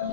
Hello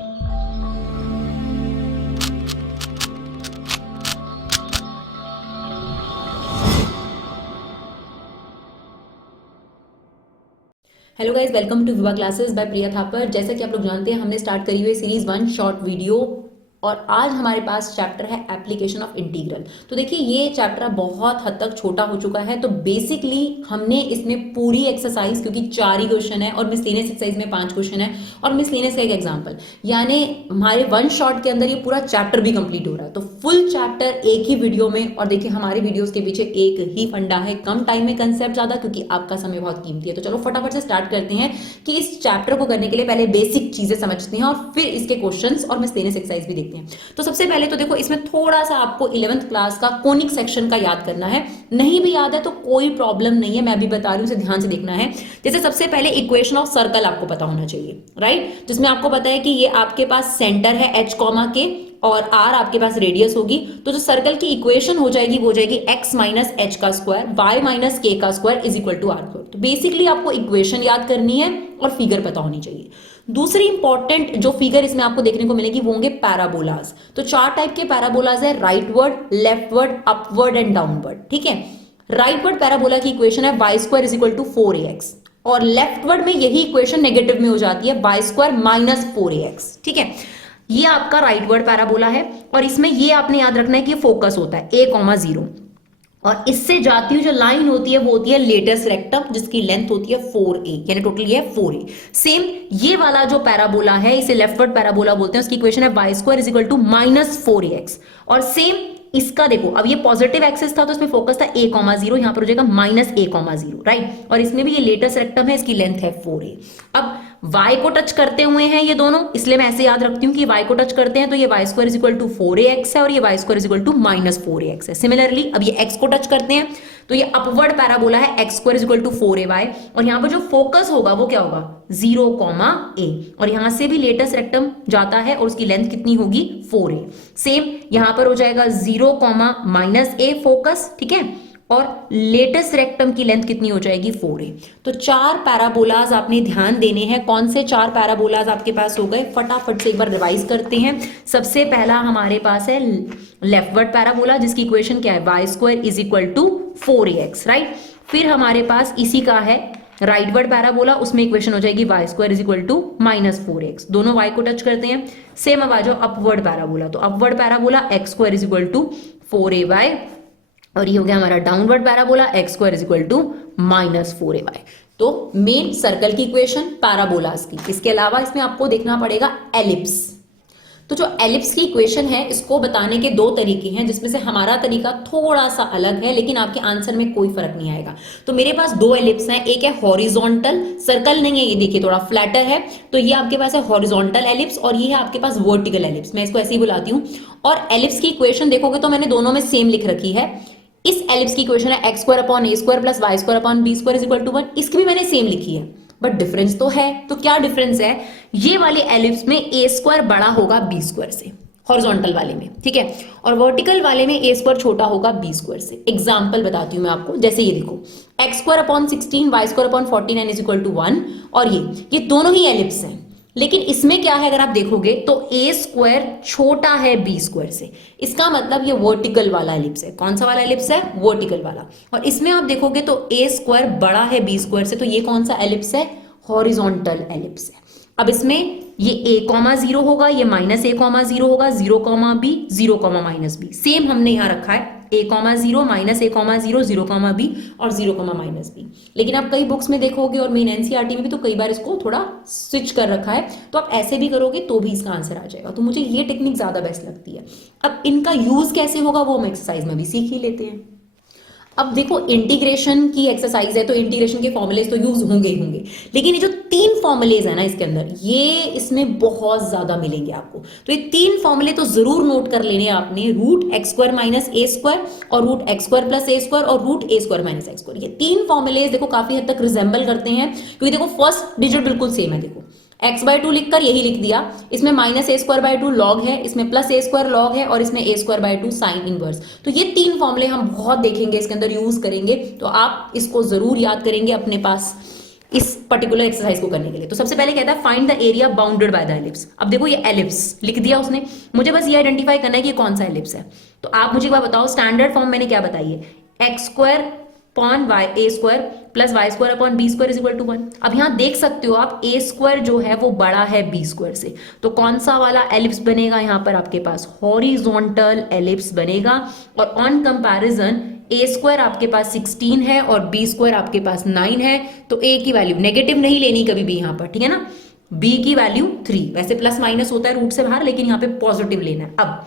guys, welcome to विवा classes bye प्रिया थापर। जैसा कि आप लोग जानते हैं, हमने स्टार्ट करी हुई सीरीज 1 शॉर्ट वीडियो और आज हमारे पास चैप्टर है एप्लीकेशन ऑफ इंटीग्रल। तो देखिए, ये चैप्टर बहुत हद तक छोटा हो चुका है, तो बेसिकली हमने इसमें पूरी एक्सरसाइज, क्योंकि 4 ही क्वेश्चन है और मिसलेनियस एक्सरसाइज में 5 क्वेश्चन है और मिसलेनियस का एक एग्जाम्पल, यानी हमारे 1 शॉट के अंदर ये पूरा चैप्टर भी कंप्लीट हो रहा है। तो फुल चैप्टर एक ही वीडियो में। और देखिए, हमारी वीडियोस के पीछे एक ही फंडा है, कम टाइम में कंसेप्ट ज्यादा, क्योंकि आपका समय बहुत कीमती है। तो चलो फटाफट से स्टार्ट करते हैं कि इस चैप्टर को करने के लिए पहले बेसिक चीजें समझते हैं और फिर इसके क्वेश्चंस और मिसलेनियस एक्सरसाइज भी देखते हैं। तो सबसे पहले तो देखो, इसमें थोड़ा सा आपको 11th क्लास का कोनिक सेक्शन का याद करना है। नहीं भी याद है तो कोई प्रॉब्लम नहीं है, मैं अभी बता रही हूं, इसे ध्यान से देखना है। जैसे सबसे पहले इक्वेशन ऑफ सर्कल आपको पता होना चाहिए, राइट, जिसमें आपको पता है कि ये आपके पास सेंटर है h कॉमा के और r आपके पास रेडियस होगी। तो जो सर्कल की इक्वेशन हो जाएगी वो हो जाएगी x माइनस एच का स्क्वायर y माइनस के का square is equal to r square. तो बेसिकली आपको इक्वेशन याद करनी है और फिगर पता होनी चाहिए। दूसरी इंपॉर्टेंट जो फिगर इसमें आपको देखने को मिलेगी वो होंगे पैराबोलाज। तो 4 टाइप के पैराबोलाज है, rightward, leftward, upward and downward. ठीक है, राइटवर्ड पैराबोला की इक्वेशन है y square is equal to 4ax और लेफ्टवर्ड में यही इक्वेशन नेगेटिव में हो जाती है y स्क्वायर माइनस 4ax। ठीक है, ये आपका राइटवर्ड पैराबोला है और इसमें ये आपने याद रखना है कि फोकस होता है a,0 और इससे जाती हुई जो लाइन होती है वो होती है लेटस रेक्टम, जिसकी लेंथ होती है 4a, यानी टोटल ये है 4a। सेम ये वाला जो पैराबोला है इसे लेफ्टवर्ड पैराबोला बोलते हैं, उसकी इक्वेशन है y square is equal to minus 4ax। और सेम इसका देखो, अब ये पॉजिटिव एक्सिस था तो इसमें फोकस था a,0, यहां पर हो जाएगा माइनस a,0, राइट। और इसमें भी ये लेटेस्ट रेक्टम है, इसकी लेंथ है 4a। अब y को टच करते हुए हैं ये दोनों, इसलिए मैं ऐसे याद रखती हूं कि y को टच करते हैं तो ये y square is equal to 4ax है और ये y square is equal to minus 4ax है। सिमिलरली अब ये x को टच करते हैं तो ये अपवर्ड पैराबोला है, x square is equal to 4ay और यहां पर जो फोकस होगा वो क्या होगा 0,a और यहां से भी लेटेस्ट रेक्टम जाता है और उसकी लेंथ कितनी होगी 4a। सेम यहां पर हो जाएगा 0, माइनस a फोकस, ठीक है, और लेटेस्ट रेक्टम की लेंथ कितनी हो जाएगी 4a। तो 4 पैराबोलाज आपने ध्यान देने हैं। कौन से 4 पैराबोलाज आपके पास हो गए, फटाफट से एक बार रिवाइज करते हैं। सबसे पहला हमारे पास है लेफ्टवर्ड पैराबोला, जिसकी इक्वेशन क्या है y square is equal to 4ax, right. फिर हमारे पास इसी का है राइटवर्ड पैराबोला, उसमें इक्वेशन हो जाएगी y square is equal to minus 4x, दोनों y को टच करते हैं। सेम अब आ जाओ अपवर्ड पैराबोला, तो upward parabola x square is equal to 4ay और ये हो गया हमारा downward parabola x square is equal to minus 4ay। तो मेन सर्कल की इक्वेशन पैराबोलास की। इसके अलावा इसमें आपको देखना पड़ेगा एलिप्स। तो जो एलिप्स की इक्वेशन है इसको बताने के 2 तरीके हैं, जिसमें से हमारा तरीका थोड़ा सा अलग है, लेकिन आपके आंसर में कोई फर्क नहीं आएगा। तो मेरे पास 2 एलिप्स हैं, एक है हॉरिजॉन्टल, सर्कल नहीं है ये, देखिए थोड़ा फ्लैटर है, तो ये आपके पास है हॉरिजॉन्टल एलिप्स और ये है आपके पास वर्टिकल एलिप्स, मैं इसको ऐसे ही बुलाती हूँ। और एलिप्स की इक्वेशन देखोगे तो मैंने दोनों में सेम लिख रखी है। इस एलिप्स की इक्वेशन है x square upon a square plus y square upon b square is equal to 1, इसकी भी मैंने सेम लिखी है, बट डिफरेंस तो है। तो क्या डिफरेंस है, ये वाले एलिप्स में a स्क्वायर बड़ा होगा b स्क्वायर से, हॉरिजॉन्टल वाले में, ठीक है, और वर्टिकल वाले में a स्क्वायर छोटा होगा b स्क्वायर से। एग्जांपल बताती हूं मैं आपको, जैसे ये देखो x square upon 16 y square upon 49 is equal to 1 और ये दोनों ही एलिप्स हैं, लेकिन इसमें क्या है, अगर आप देखोगे तो a स्क्वायर छोटा है b स्क्वायर से, इसका मतलब ये वर्टिकल वाला एलिप्स है। कौन सा वाला एलिप्स है, वर्टिकल वाला। और इसमें आप देखोगे तो a स्क्वायर बड़ा है b स्क्वायर से, तो ये कौन सा एलिप्स है, हॉरिजॉन्टल एलिप्स है। अब इसमें ये a,0 होगा, ये माइनस a,0 होगा, 0,b 0,-b, सेम हमने यहां रखा है a,0 माइनस a,0 0,b और 0,-b। लेकिन आप कई बुक्स में देखोगे और मेन एनसीईआरटी में भी तो कई बार इसको थोड़ा स्विच कर रखा है, तो आप ऐसे भी करोगे तो भी इसका आंसर आ जाएगा। तो मुझे ये टेक्निक ज्यादा बेस्ट लगती है। अब इनका यूज कैसे होगा वो हम एक्सरसाइज में भी सीख ही लेते हैं। अब देखो, इंटीग्रेशन की एक्सरसाइज है तो इंटीग्रेशन के फॉर्मुलेज तो यूज होंगे ही होंगे, लेकिन ये जो 3 फॉर्मुलेज है ना इसके अंदर, ये इसमें बहुत ज्यादा मिलेंगे आपको। तो ये 3 फॉर्मुले तो जरूर नोट कर लेने आपने, रूट एक्स स्क्वायर माइनस ए स्क्वायर और root x square plus a square और रूट ए स्क्वायर माइनस एक्स स्क्वायर। ये 3 फॉर्मुलेज देखो काफी हद तक रिजेंबल करते हैं, क्योंकि देखो फर्स्ट डिजिट बिल्कुल सेम है। देखो x/2 लिखकर यही लिख दिया, इसमें minus A square by 2 log है, इसमें प्लस ए स्क्वायर लॉग है और इसमें ए स्क्वायर बाय 2 साइन इनवर्स। तो ये 3 फॉर्मुले हम बहुत देखेंगे, इसके अंदर यूज करेंगे, तो आप इसको जरूर याद करेंगे अपने पास। इस पर्टिकुलर एक्सरसाइज को करने के लिए। तो सबसे पहले कहता है find the area bounded by the ellipse. अब देखो ये एलिप्स लिख दिया उसने, मुझे बस ये आइडेंटिफाई करना है कि कौन सा एलिप्स है। तो आप मुझे एक बात बताओ, स्टैंडर्ड फॉर्म मैंने क्या बताई है, x square upon y a square plus y square upon b square is equal to 1। अब यहां देख सकते हो आप ए स्क्वायर जो है वो बड़ा है बी स्क्वायर से, तो कौन सा वाला एलिप्स बनेगा यहां पर आपके पास, हॉरिजॉन्टल एलिप्स बनेगा। और ऑन कंपैरिजन ए स्क्वायर आपके पास 16 है और बी स्क्वायर आपके पास 9 है, तो ए की वैल्यू नेगेटिव नहीं लेनी कभी भी यहां पर, ठीक है ना। बी की वैल्यू 3, वैसे प्लस माइनस होता है रूट से बाहर, लेकिन यहां पे पॉजिटिव लेना है। अब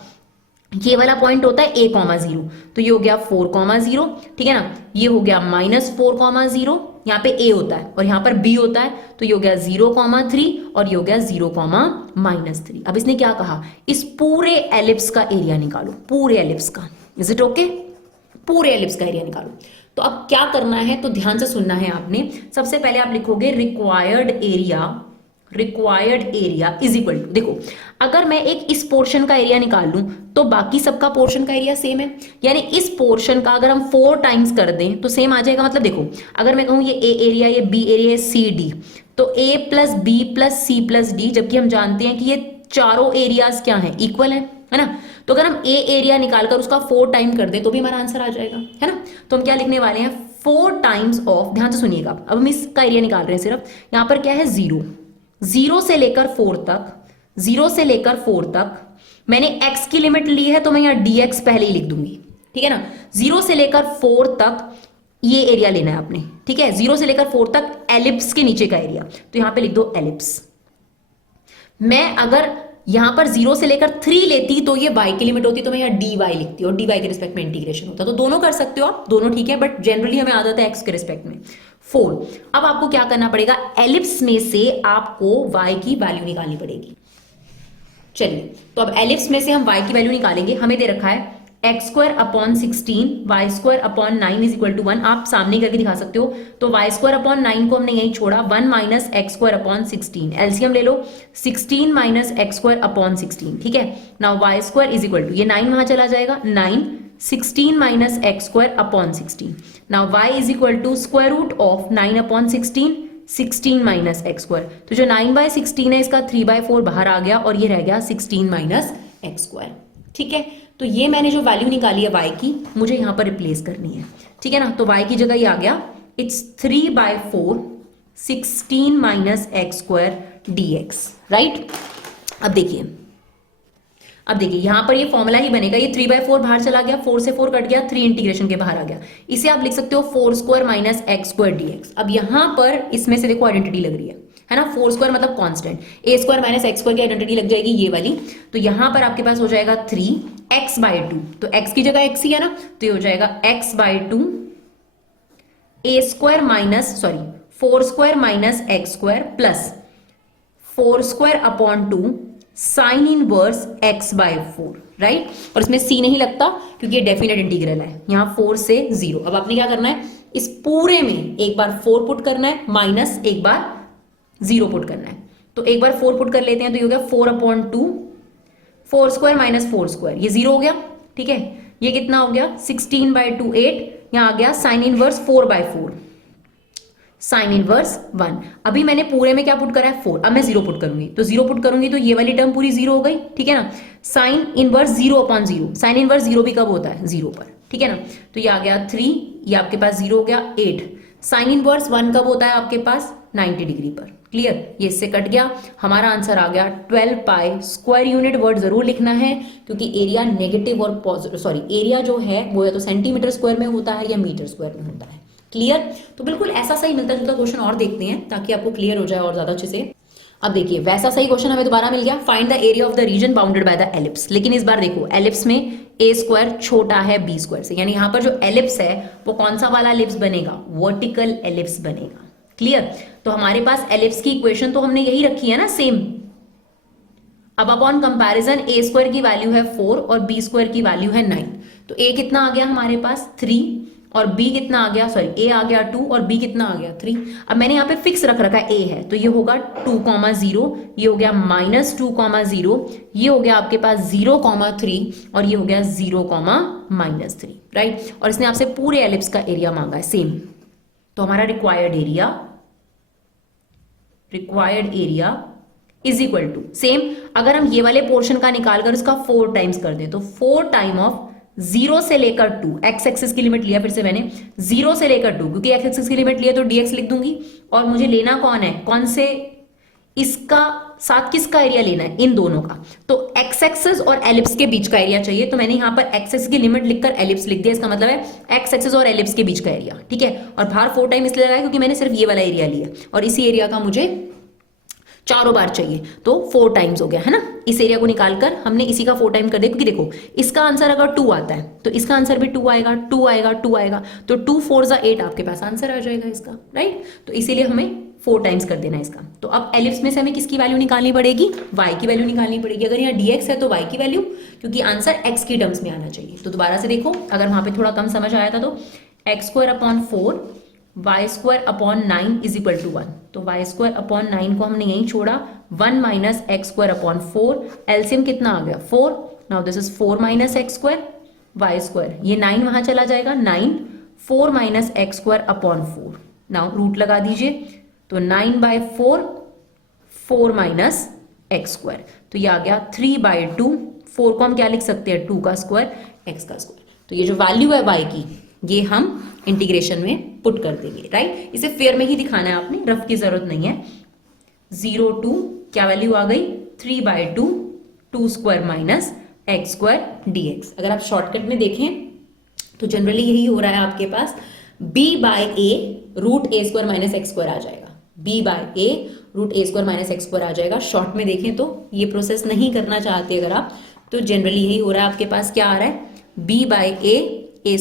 ये वाला पॉइंट होता है a,0, तो ये हो गया 4,0, ठीक है ना। ये हो गया -4,0, यहाँ पे a होता है और यहाँ पर b होता है, तो ये हो गया 0,3 और ये हो गया 0,-3। अब इसने क्या कहा, इस पूरे एलिप्स का एरिया निकालो, पूरे एलिप्स का, इज इट ओके, पूरे एलिप्स का एरिया निकालो। तो अब क्या करना है, तो ध्यान से सुनना है आपने। सबसे पहले आप लिखोगे required area is equal to, देखो अगर मैं एक इस पोर्शन का एरिया निकाल लूं तो बाकी सबका पोर्शन का एरिया सेम है, यानी इस पोर्शन का अगर हम 4 टाइम्स कर दें तो सेम आ जाएगा। मतलब देखो अगर मैं कहूं ये ए एरिया, ये बी एरिया, सी डी, तो A plus B plus C plus D, जबकि हम जानते हैं कि ये चारों एरियाज क्या है, इक्वल है ना। तो अगर हम ए एरिया निकालकर उसका 4 टाइम कर दें तो भी हमारा आंसर आ जाएगा, है ना। तो हम क्या लिखने वाले हैं, 4 टाइम्स ऑफ, ध्यान से सुनिएगा, अब हम इसका एरिया निकाल रहे हैं सिर्फ, यहां पर क्या है 0 से लेकर 4 तक, 0 से लेकर 4 तक मैंने x की लिमिट ली है तो मैं यहां dx पहले ही लिख दूंगी, ठीक है ना। 0 से लेकर 4 तक ये एरिया लेना है आपने, ठीक है। 0 से लेकर 4 तक एलिप्स के नीचे का एरिया, तो यहां पे लिख दो एलिप्स। मैं अगर यहां पर 0 से लेकर 3 लेती तो ये y की लिमिट होती, तो मैं यहां dy लिखती हूँ और dy के रिस्पेक्ट में इंटीग्रेशन होता, तो दोनों कर सकते हो आप, दोनों ठीक है, बट जनरली हमें आदत है x के रिस्पेक्ट में 4। अब आपको क्या करना पड़ेगा, एलिप्स में से आपको y की वैल्यू निकालनी पड़ेगी। चलिए तो अब एलिप्स में से हम y की वैल्यू निकालेंगे। हमें दे रखा है x square upon 16 y square upon 9 is equal to 1। आप सामने करके दिखा सकते हो, तो वाई स्क्वायर अपॉन 9 को हमने यही छोड़ा, 1 minus x square upon 16, LCM ले लो, 16 माइनस एक्स स्क्वायर अपॉन 16, ठीक है। Now y square is equal to, ये 9 वहां चला जाएगा, 9 16 minus x square upon 16। Now y is equal to square root of 9 अपॉन 16, 16 माइनस एक्स स्क्वायर, तो जो 9/16 है इसका 3/4 बाहर आ गया और ये रह गया 16 माइनस एक्स स्क्वायर, ठीक है। तो ये मैंने जो वैल्यू निकाली है y की, मुझे यहां पर रिप्लेस करनी है, ठीक है ना। तो y की जगह ये आ गया, it's 3/4 16 minus x square dx, right. अब देखिए यहां पर ये फॉर्मूला ही बनेगा, ये 3/4 बाहर चला गया, 4 से 4 कट गया, 3 इंटीग्रेशन के बाहर आ गया, इसे आप लिख सकते हो 4 square minus x square dx। अब यहां पर इसमें से देखो आइडेंटिटी लग रही है ना, 4 स्क्वायर मतलब कांस्टेंट, ए स्क्वायर माइनस एक्स स्क्वायर की आइडेंटिटी लग जाएगी ये वाली, तो यहां पर आपके पास हो जाएगा 3x/2, तो x की जगह x ही है ना, तो ये हो जाएगा x/2 A square minus 4 square minus x square plus 4 square upon 2 sine inverse x/4, right. और इसमें c नहीं लगता क्योंकि ये डेफिनेट इंटीग्रल है, यहां 4 से 0। अब आपने क्या करना है, इस पूरे में एक बार 4 पुट करना है माइनस एक बार 0 पुट करना है। तो एक बार 4 पुट कर लेते हैं, तो ये हो गया 4/2, 4 स्क्वायर माइनस 4 स्क्वायर, ये 0 हो गया, ठीक है। ये कितना हो गया 16/2 8, यहां आ गया साइन इनवर्स 4/4, साइन इनवर्स 1। अभी मैंने पूरे में क्या पुट करा है 4, अब मैं 0 पुट करूंगी, तो 0 पुट करूंगी तो ये वाली टर्म पूरी 0 हो गई, ठीक है ना। साइन इनवर्स 0/0, साइन इनवर्स 0 भी कब होता है 0 पर, ठीक है ना। तो ये आ गया 3, ये आपके पास 0 हो गया 8, साइन इनवर्स 1 कब होता है आपके पास 90 डिग्री पर, क्लियर। ये इससे कट गया, हमारा आंसर आ गया 12 पाई स्क्वायर यूनिट। वर्ड जरूर लिखना है क्योंकि एरिया नेगेटिव और पॉजिटिव, एरिया जो है वो या तो सेंटीमीटर स्क्वायर में होता है या मीटर स्क्वायर में होता है, क्लियर। तो बिल्कुल ऐसा सही मिलता जुलता क्वेश्चन और देखते हैं ताकि आपको क्लियर हो जाए और ज्यादा अच्छे से। अब देखिए वैसा सही क्वेश्चन हमें दोबारा मिल गया, find the area of the region bounded by the ellipse. लेकिन इस बार देखो एलिप्स में ए स्क्वायर छोटा है बी स्क्वायर से, यानी यहां पर जो एलिप्स है वो कौन सा वाला एलिप्स बनेगा, वर्टिकल एलिप्स बनेगा, क्लियर। तो हमारे पास एलिप्स की इक्वेशन तो हमने यही रखी है ना सेम। अब अपॉन कंपैरिजन ए स्क्वायर की वैल्यू है 4 और बी स्क्वायर की वैल्यू है 9, तो ए कितना आ गया हमारे पास 3 और b कितना आ गया, ए आ गया 2 और b कितना आ गया 3। अब मैंने यहाँ पे फिक्स रख रखा है a है, तो ये होगा 2,0, ये हो गया -2,0, ये हो गया आपके पास 0,3 और ये हो गया 0,-3, राइट। और इसने आपसे पूरे एलिप्स का एरिया मांगा है सेम। तो हमारा required area required area is equal to same, अगर हम ये वाले पोर्शन का निकाल कर उसका 4 टाइम्स कर दे तो 4 टाइम ऑफ 0 से लेकर 2, एक्स एक्सिस की लिमिट लिया फिर से मैंने 0 से लेकर 2, क्योंकि एक्स एक्सिस की लिमिट लिया तो dx लिख दूंगी, और मुझे लेना कौन है, कौन से, इसका साथ किसका एरिया लेना है, इन दोनों का। तो एक्स एक्सिस और एलिप्स के बीच का एरिया चाहिए, तो मैंने यहां पर एक्स एक्सिस की लिमिट लिखकर एलिप्स लिख दिया, इसका मतलब है एक्स एक्सिस और एलिप्स के बीच का एरिया, ठीक है। और बाहर 4 टाइम इसलिए लगाया क्योंकि मैंने सिर्फ ये वाला एरिया लिया और इसी एरिया का मुझे चारों बार चाहिए, तो 4 टाइम्स हो गया है ना। इस एरिया को निकालकर हमने इसी का 4 टाइम कर दिया, क्योंकि देखो इसका आंसर अगर 2 आता है तो इसका आंसर भी 2 आएगा, 2 आएगा, 2 आएगा, तो 2 4 जा 8 आपके पास आंसर आ जाएगा इसका, राइट। तो इसीलिए हमें 4 टाइम्स कर देना इसका। तो अब एलिप्स में से हमें किसकी वैल्यू निकालनी पड़ेगी, y की वैल्यू निकालनी पड़ेगी। अगर यहाँ dx है तो y की वैल्यू, क्योंकि आंसर x की टर्म्स में आना चाहिए। तो दोबारा से देखो, अगर वहां पे थोड़ा कम समझ आया था तो x² / 4 y² / 9 is equal to 1, तो y² / 9 को हमने यहीं छोड़ा, 1 - x² / 4, एलसीएम कितना आ गया 4, now this is 4 - x², y², ये 9 वहां चला जाएगा, 9, 4 - x² / 4, नाउ रूट लगा दीजिए, तो 9/4, 4 - x², तो ये आ गया 3/2, 4 को हम क्या लिख सकते हैं, 2 का स्क्वायर, x का स्क्वायर। तो ये जो वैल्यू है y की, ये हम इंटीग्रेशन में पुट कर देंगे, राइट। इसे फेयर में ही दिखाना है आपने, रफ की जरूरत नहीं है। 0 2 क्या वैल्यू आ गई, 3/2, 2² - x² dx। अगर आप शॉर्टकट में देखें तो जनरली यही हो रहा है आपके पास, b/a √a² - x² आ जाएगा, b/a √a² - x² आ जाएगा। शॉर्ट में देखें तो ये प्रोसेस नहीं करना चाहते अगर आप, तो जनरली यही हो रहा है आपके पास, क्या आ रहा है, b/a a²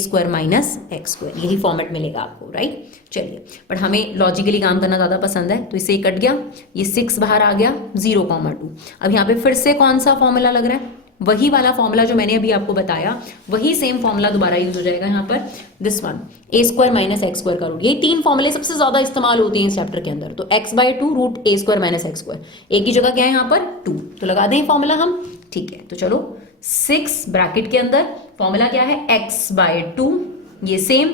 - x², यही फॉर्मेट मिलेगा आपको, राइट। चलिए, बट हमें लॉजिकली काम करना ज्यादा पसंद है, तो इसे कट गया, ये 6 बाहर आ गया, 0,2। अब यहाँ पे फिर से कौन सा फॉर्मूला लग रहा है, वही वाला फॉर्मूला जो मैंने अभी आपको बताया, वही सेम फॉर्मूला दोबारा यूज हो जाएगा यहाँ पर, दिस वन, a² - x² का रूट। ये 3 फॉर्मूले सबसे ज्यादा इस्तेमाल होते हैं इस चैप्टर के अंदर। तो x/2 √a² - x², एक की जगह क्या है यहाँ पर 2, तो लगा दें फॉर्मूला हम, ठीक है। तो चलो 6 ब्रैकेट के अंदर फॉर्मूला क्या है, x/2, ये same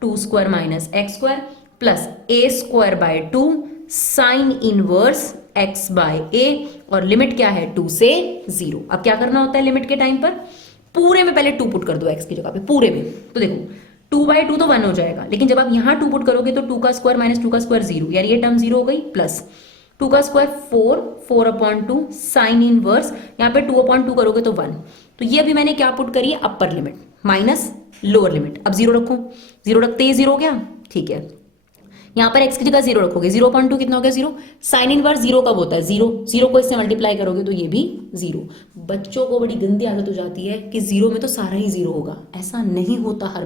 2² - x² plus a²/2 sine inverse x/a, और लिमिट क्या है 2 से 0। अब क्या करना होता है लिमिट के टाइम पर, पूरे में पहले 2 पुट कर दो x की जगह पे, पूरे में। तो देखो 2/2 तो 1 हो जाएगा, लेकिन जब आप यहां 2 पुट करोगे तो 2 का स्क्वायर - 2 का स्क्वायर 0, यानी ये टर्म 0 हो गई, प्लस 2 का स्क्वायर 4, 4/2 साइन इनवर्स, यहाँ पे 2/2 करोगे तो 1। तो ये अभी मैंने क्या पुट करी है, upper limit minus lower limit. अब 0 रखो, 0 रखते ही 0 हो गया, ठीक है। यहाँ पर x की जगह 0 रखोगे, 0/2 कितना हो गया 0, साइन इनवर्स 0 कब होता है 0, 0 को इससे मल्टीप्लाई करोगे तो ये भी 0। बच्चों को बड़ी गंदी आदत हो जाती है कि 0 में तो सारा ही 0 होगा, ऐसा नहीं होता हर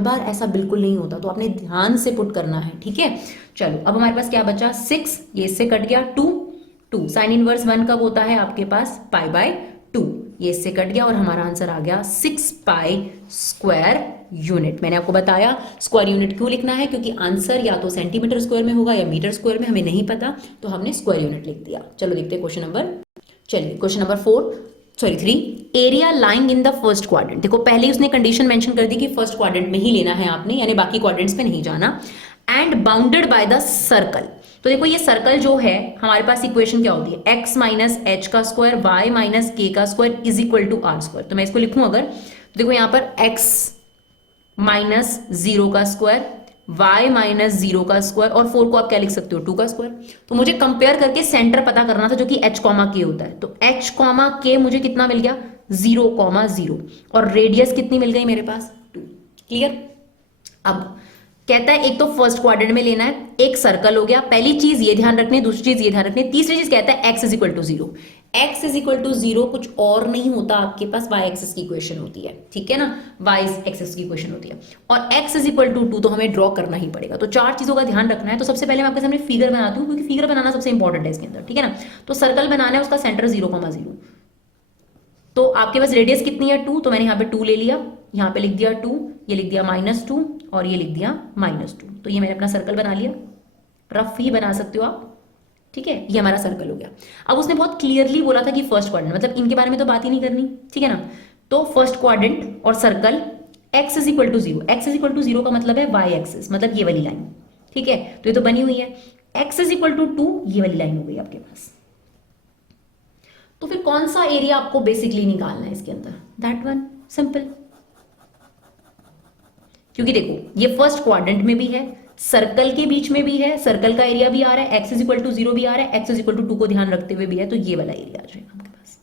बार ऐसा बिल्कुल नहीं होता, तो आपने ध्यान से पुट करना है, ठीक है। चलो अब हमारे पास क्या बचा 6, ये इससे कट गया, 2 साइन इनवर्स 1 कब होता है आपके पास, π/2, ये इससे कट गया और हमारा आंसर आ गया 6π स्क्वायर यूनिट। मैंने आपको बताया स्क्वायर यूनिट क्यों लिखना है, क्योंकि आंसर या तो सेंटीमीटर स्क्वायर में होगा या मीटर स्क्वायर में, हमें नहीं पता, तो हमने स्क्वायर यूनिट लिख दिया। चलो देखते हैं question number 3, area lying in the first quadrant. देखो पहले ही उसने कंडीशन मेंशन कर दी कि फर्स्ट क्वाड्रेंट में ही लेना है आपने, यानी बाकी क्वाड्रेंट्स पे नहीं जाना। And bounded by the circle, तो देखो ये सर्कल जो है हमारे पास इक्वेशन क्या होती है, x - h का स्क्वायर y - k का square is equal to r square. तो मैं इसको लिखूं अगर, तो देखो यहाँ पर x - 0 का स्क्वायर, y - 0 का स्क्वायर, और 4 को आप क्या लिख सकते हो 2 का स्क्वायर। तो मुझे कंपेयर करके सेंटर पता करना था जो कि h, k होता है। तो h, k मुझे कितना मिल गया 0,0, और रेडियस कितनी मिल गई मेरे पास 2। क्लियर। अब कहता है एक तो फर्स्ट क्वाड्रेंट में लेना है, एक सर्कल हो गया, पहली चीज ये ध्यान रखनी, दूसरी चीज ये ध्यान रखनी, तीसरी चीज कहता है x = 0। x = 0 कुछ और नहीं होता, आपके पास y एक्सिस की इक्वेशन होती है, ठीक है ना, y एक्सिस की इक्वेशन होती है, और x = 2 तो हमें ड्रॉ करना ही पड़ेगा। तो 4 चीजों का ध्यान रखना है। तो सबसे पहले मैं आपके सामने फिगर बनाती हूँ, क्योंकि फिगर बनाना सबसे इंपॉर्टेंट है इसके अंदर, ठीक है ना। तो सर्कल बनाना है, उसका सेंटर 0,0, तो आपके पास रेडियस कितनी है 2, तो मैंने यहाँ पे 2 ले लिया, यहाँ पे लिख दिया 2, ये लिख दिया -2, और ये लिख दिया -2। तो ये मैंने अपना सर्कल बना लिया, रफ ही बना सकते हो आप, ठीक है। ये हमारा सर्कल हो गया। अब उसने बहुत क्लियरली बोला था कि फर्स्ट क्वाड्रेंट, मतलब इनके बारे में तो बात ही नहीं करनी, ठीक है ना। तो फर्स्ट क्वाड्रेंट और सर्कल x = 0, x = 0 का मतलब है y एक्सिस, मतलब ये वाली लाइन, ठीक है। तो ये तो बनी हुई है, x इज इक्वल टू 2, ये वाली लाइन हो गई आपके पास। तो फिर कौन सा एरिया आपको बेसिकली निकालना है इसके अंदर? That one, simple. क्योंकि देखो ये फर्स्ट क्वाड्रेंट में भी है, सर्कल के बीच में भी है, सर्कल का एरिया भी आ रहा है, x इज इक्वल टू 0 भी आ रहा है, x इज इक्वल टू 2 को ध्यान रखते हुए भी है, तो ये वाला एरिया आ जाएगा आपके पास।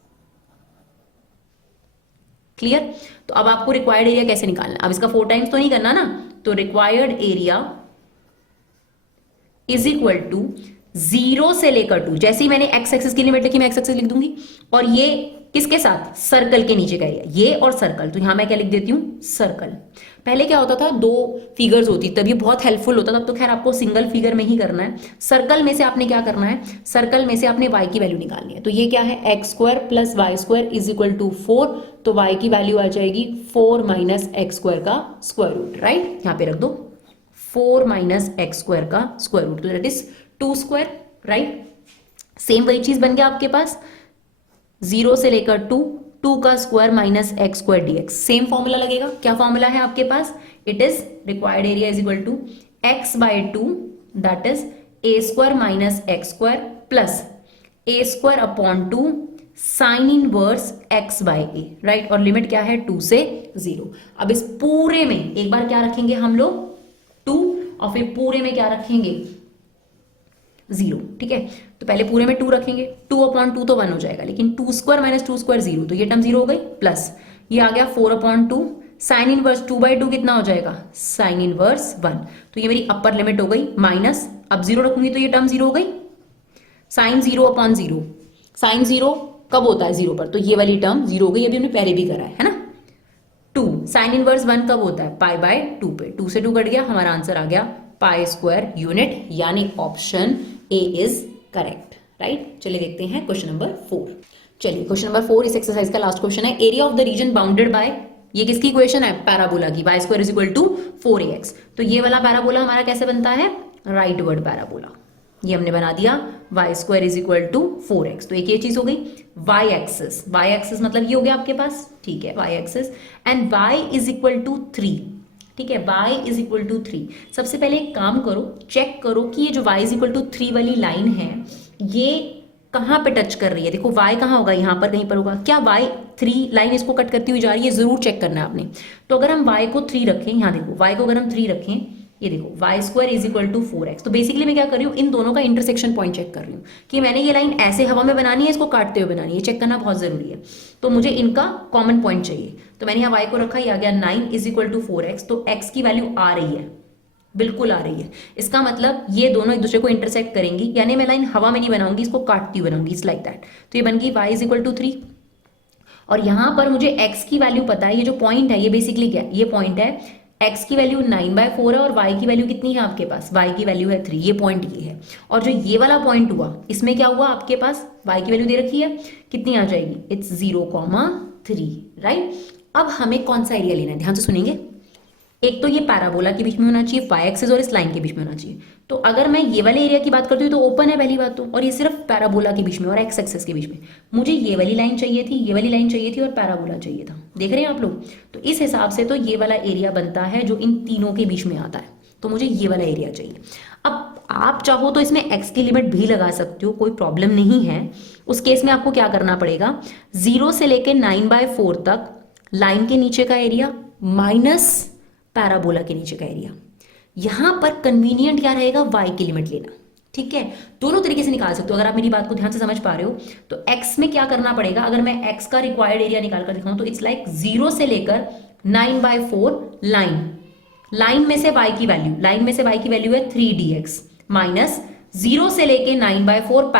क्लियर? तो अब आपको रिक्वायर्ड एरिया कैसे निकालना है? अब इसका 4 टाइम्स तो नहीं करना ना, तो required area is equal to 0 से लेकर 2, जैसे ही मैंने x एक्सिस की लिमिट लिखी मैं x एक्सिस लिख दूंगी, और ये किसके साथ? सर्कल के नीचे का एरिया, ये और सर्कल, तो यहां मैं क्या लिख देती हूं? सर्कल। पहले क्या होता था, 2 फिगर्स होती, तब ये बहुत हेल्पफुल होता था, तब तो खैर आपको सिंगल फिगर में ही करना है। सर्कल में से आपने क्या करना है? सर्कल में से आपने y की वैल्यू निकालनी है। तो ये क्या है? x square plus y square is equal to 4, तो y की वैल्यू आ जाएगी 4 माइनस एक्स स्क्वायर का स्क्वायर रूट, राइट? यहां पे रख दो 4 माइनस एक्स स्क्वायर का स्क्वायर रूट, तो that is 2 square, right? Same वही चीज बन गया आपके पास, 0 से लेकर 2 का square minus x square dx, same formula लगेगा। क्या फॉर्मूला है आपके पास? It is required area is equal to x by 2 that is a square minus x square plus a square upon 2 sine inverse x by a, right? और limit क्या है? 2 से 0। अब इस पूरे में एक बार क्या रखेंगे हम लोग? 2, और फिर पूरे में क्या रखेंगे? 0, ठीक है? तो पहले पूरे में 2 रखेंगे, 2 अपॉन 2 तो 1 हो जाएगा, लेकिन 2 स्क्वायर माइनस 2 स्क्वायर 0, तो ये टर्म 0 हो गई, प्लस ये आ गया 4 अपॉन 2 साइन इनवर्स 2 बाई 2 कितना हो जाएगा? साइन इनवर्स 1, तो ये मेरी अपर लिमिट हो गई, माइनस अब 0 रखूंगी तो ये टर्म 0 हो गई, साइन 0 अपॉन 0, साइन 0 कब होता है 0 पर? तो ये वाली टर्म 0 हो गई, अभी हमने पहले भी करा है ना? 2 साइन इनवर्स 1 कब होता है? पाई बाय 2 पे, 2 से 2 कट गया, हमारा आंसर आ गया पाई स्क्वायर यूनिट, यानी option A is correct, right? चलिए देखते हैं क्वेश्चन नंबर 4। चलिए क्वेश्चन नंबर 4 इस एक्सरसाइज का लास्ट क्वेश्चन है। Area of the region bounded by, ये किसकी इक्वेशन है? पैराबोला की, y square is equal to 4ax। तो ये वाला पैराबोला हमारा कैसे बनता है? Rightward parabola. ये हमने बना दिया y square is equal to 4x, तो एक ये चीज हो गई। y एक्सिस मतलब ये हो गया आपके पास, ठीक है? y axis and y is equal to 3, ठीक है? y is equal to 3। सबसे पहले एक काम करो, चेक करो कि ये जो y इज इक्वल टू 3 वाली लाइन है ये कहां पे टच कर रही है। देखो y कहां होगा? यहां पर कहीं पर होगा। क्या y 3 लाइन इसको कट करती हुई जा रही है? जरूर चेक करना है आपने। तो अगर हम y को 3 रखें, यहां देखो y को अगर हम 3 रखें, ये देखो y square is equal to 4x, तो बेसिकली मैं क्या कर रही हूँ? इन दोनों का इंटरसेक्शन पॉइंट चेक कर रही हूँ कि मैंने ये लाइन ऐसे हवा में बनानी है, इसको काटते हुए बनानी है, चेक करना बहुत जरूरी है। तो मुझे इनका कॉमन पॉइंट चाहिए, तो मैंने यहाँ y को रखा, ये आ गया 9 इज इक्वल टू 4x, तो x की वैल्यू आ रही है, बिल्कुल आ रही है। इसका मतलब ये दोनों एक दूसरे को इंटरसेक्ट करेंगी, यानी मैं लाइन हवा में नहीं बनाऊंगी, इसको काटती हुई बनाऊंगी, इट्स लाइक दैट। तो ये बन गई y इज इक्वल टू 3, और यहां पर मुझे x की वैल्यू पता है। ये जो पॉइंट है ये बेसिकली क्या है? ये पॉइंट है x की वैल्यू 9/4 है, और y की वैल्यू कितनी है आपके पास? y की वैल्यू है 3, ये पॉइंट ये है। और जो ये वाला पॉइंट हुआ, इसमें क्या हुआ आपके पास? y की वैल्यू दे रखी है, कितनी आ जाएगी? It's 0,3, right? अब हमें कौन सा एरिया लेना है? ध्यान से सुनेंगे। एक तो ये पैराबोला के बीच में होना चाहिए, y एक्सिस और इस लाइन के बीच में होना चाहिए। तो अगर मैं ये वाले एरिया की बात करती हूँ तो ओपन है पहली बात तो, और ये सिर्फ पैराबोला के बीच में और x एक्सिस के बीच में। मुझे ये वाली लाइन चाहिए थी, ये वाली लाइन चाहिए थी, और पैराबोला चाहिए था। देख रहे हैं आप लोग? तो इस हिसाब से तो ये वाला एरिया बनता है जो इन तीनों के बीच में आता है, तो मुझे ये वाला एरिया चाहिए। अब आप चाहो तो इसमें x की लिमिट भी लगा सकते हो, कोई प्रॉब्लम नहीं है। उस केस में आपको क्या करना पड़ेगा? 0 से लेके 9/4 तक लाइन के नीचे का एरिया माइनस पैराबोला के नीचे का एरिया। यहां पर कन्वीनियंट क्या रहेगा? y की लिमिट लेना, ठीक है? दोनों तरीके से निकाल सकते हो अगर आप मेरी बात को ध्यान से समझ पा रहे हो। तो x में क्या करना पड़ेगा? अगर मैं x का रिक्वायर्ड एरिया निकाल कर दिखाऊं तो इट्स लाइक 0 से लेकर 9/4 लाइन में से y की वैल्यू, लाइन में से y की वैल्यू है 3dx माइनस 0 से लेके 9/4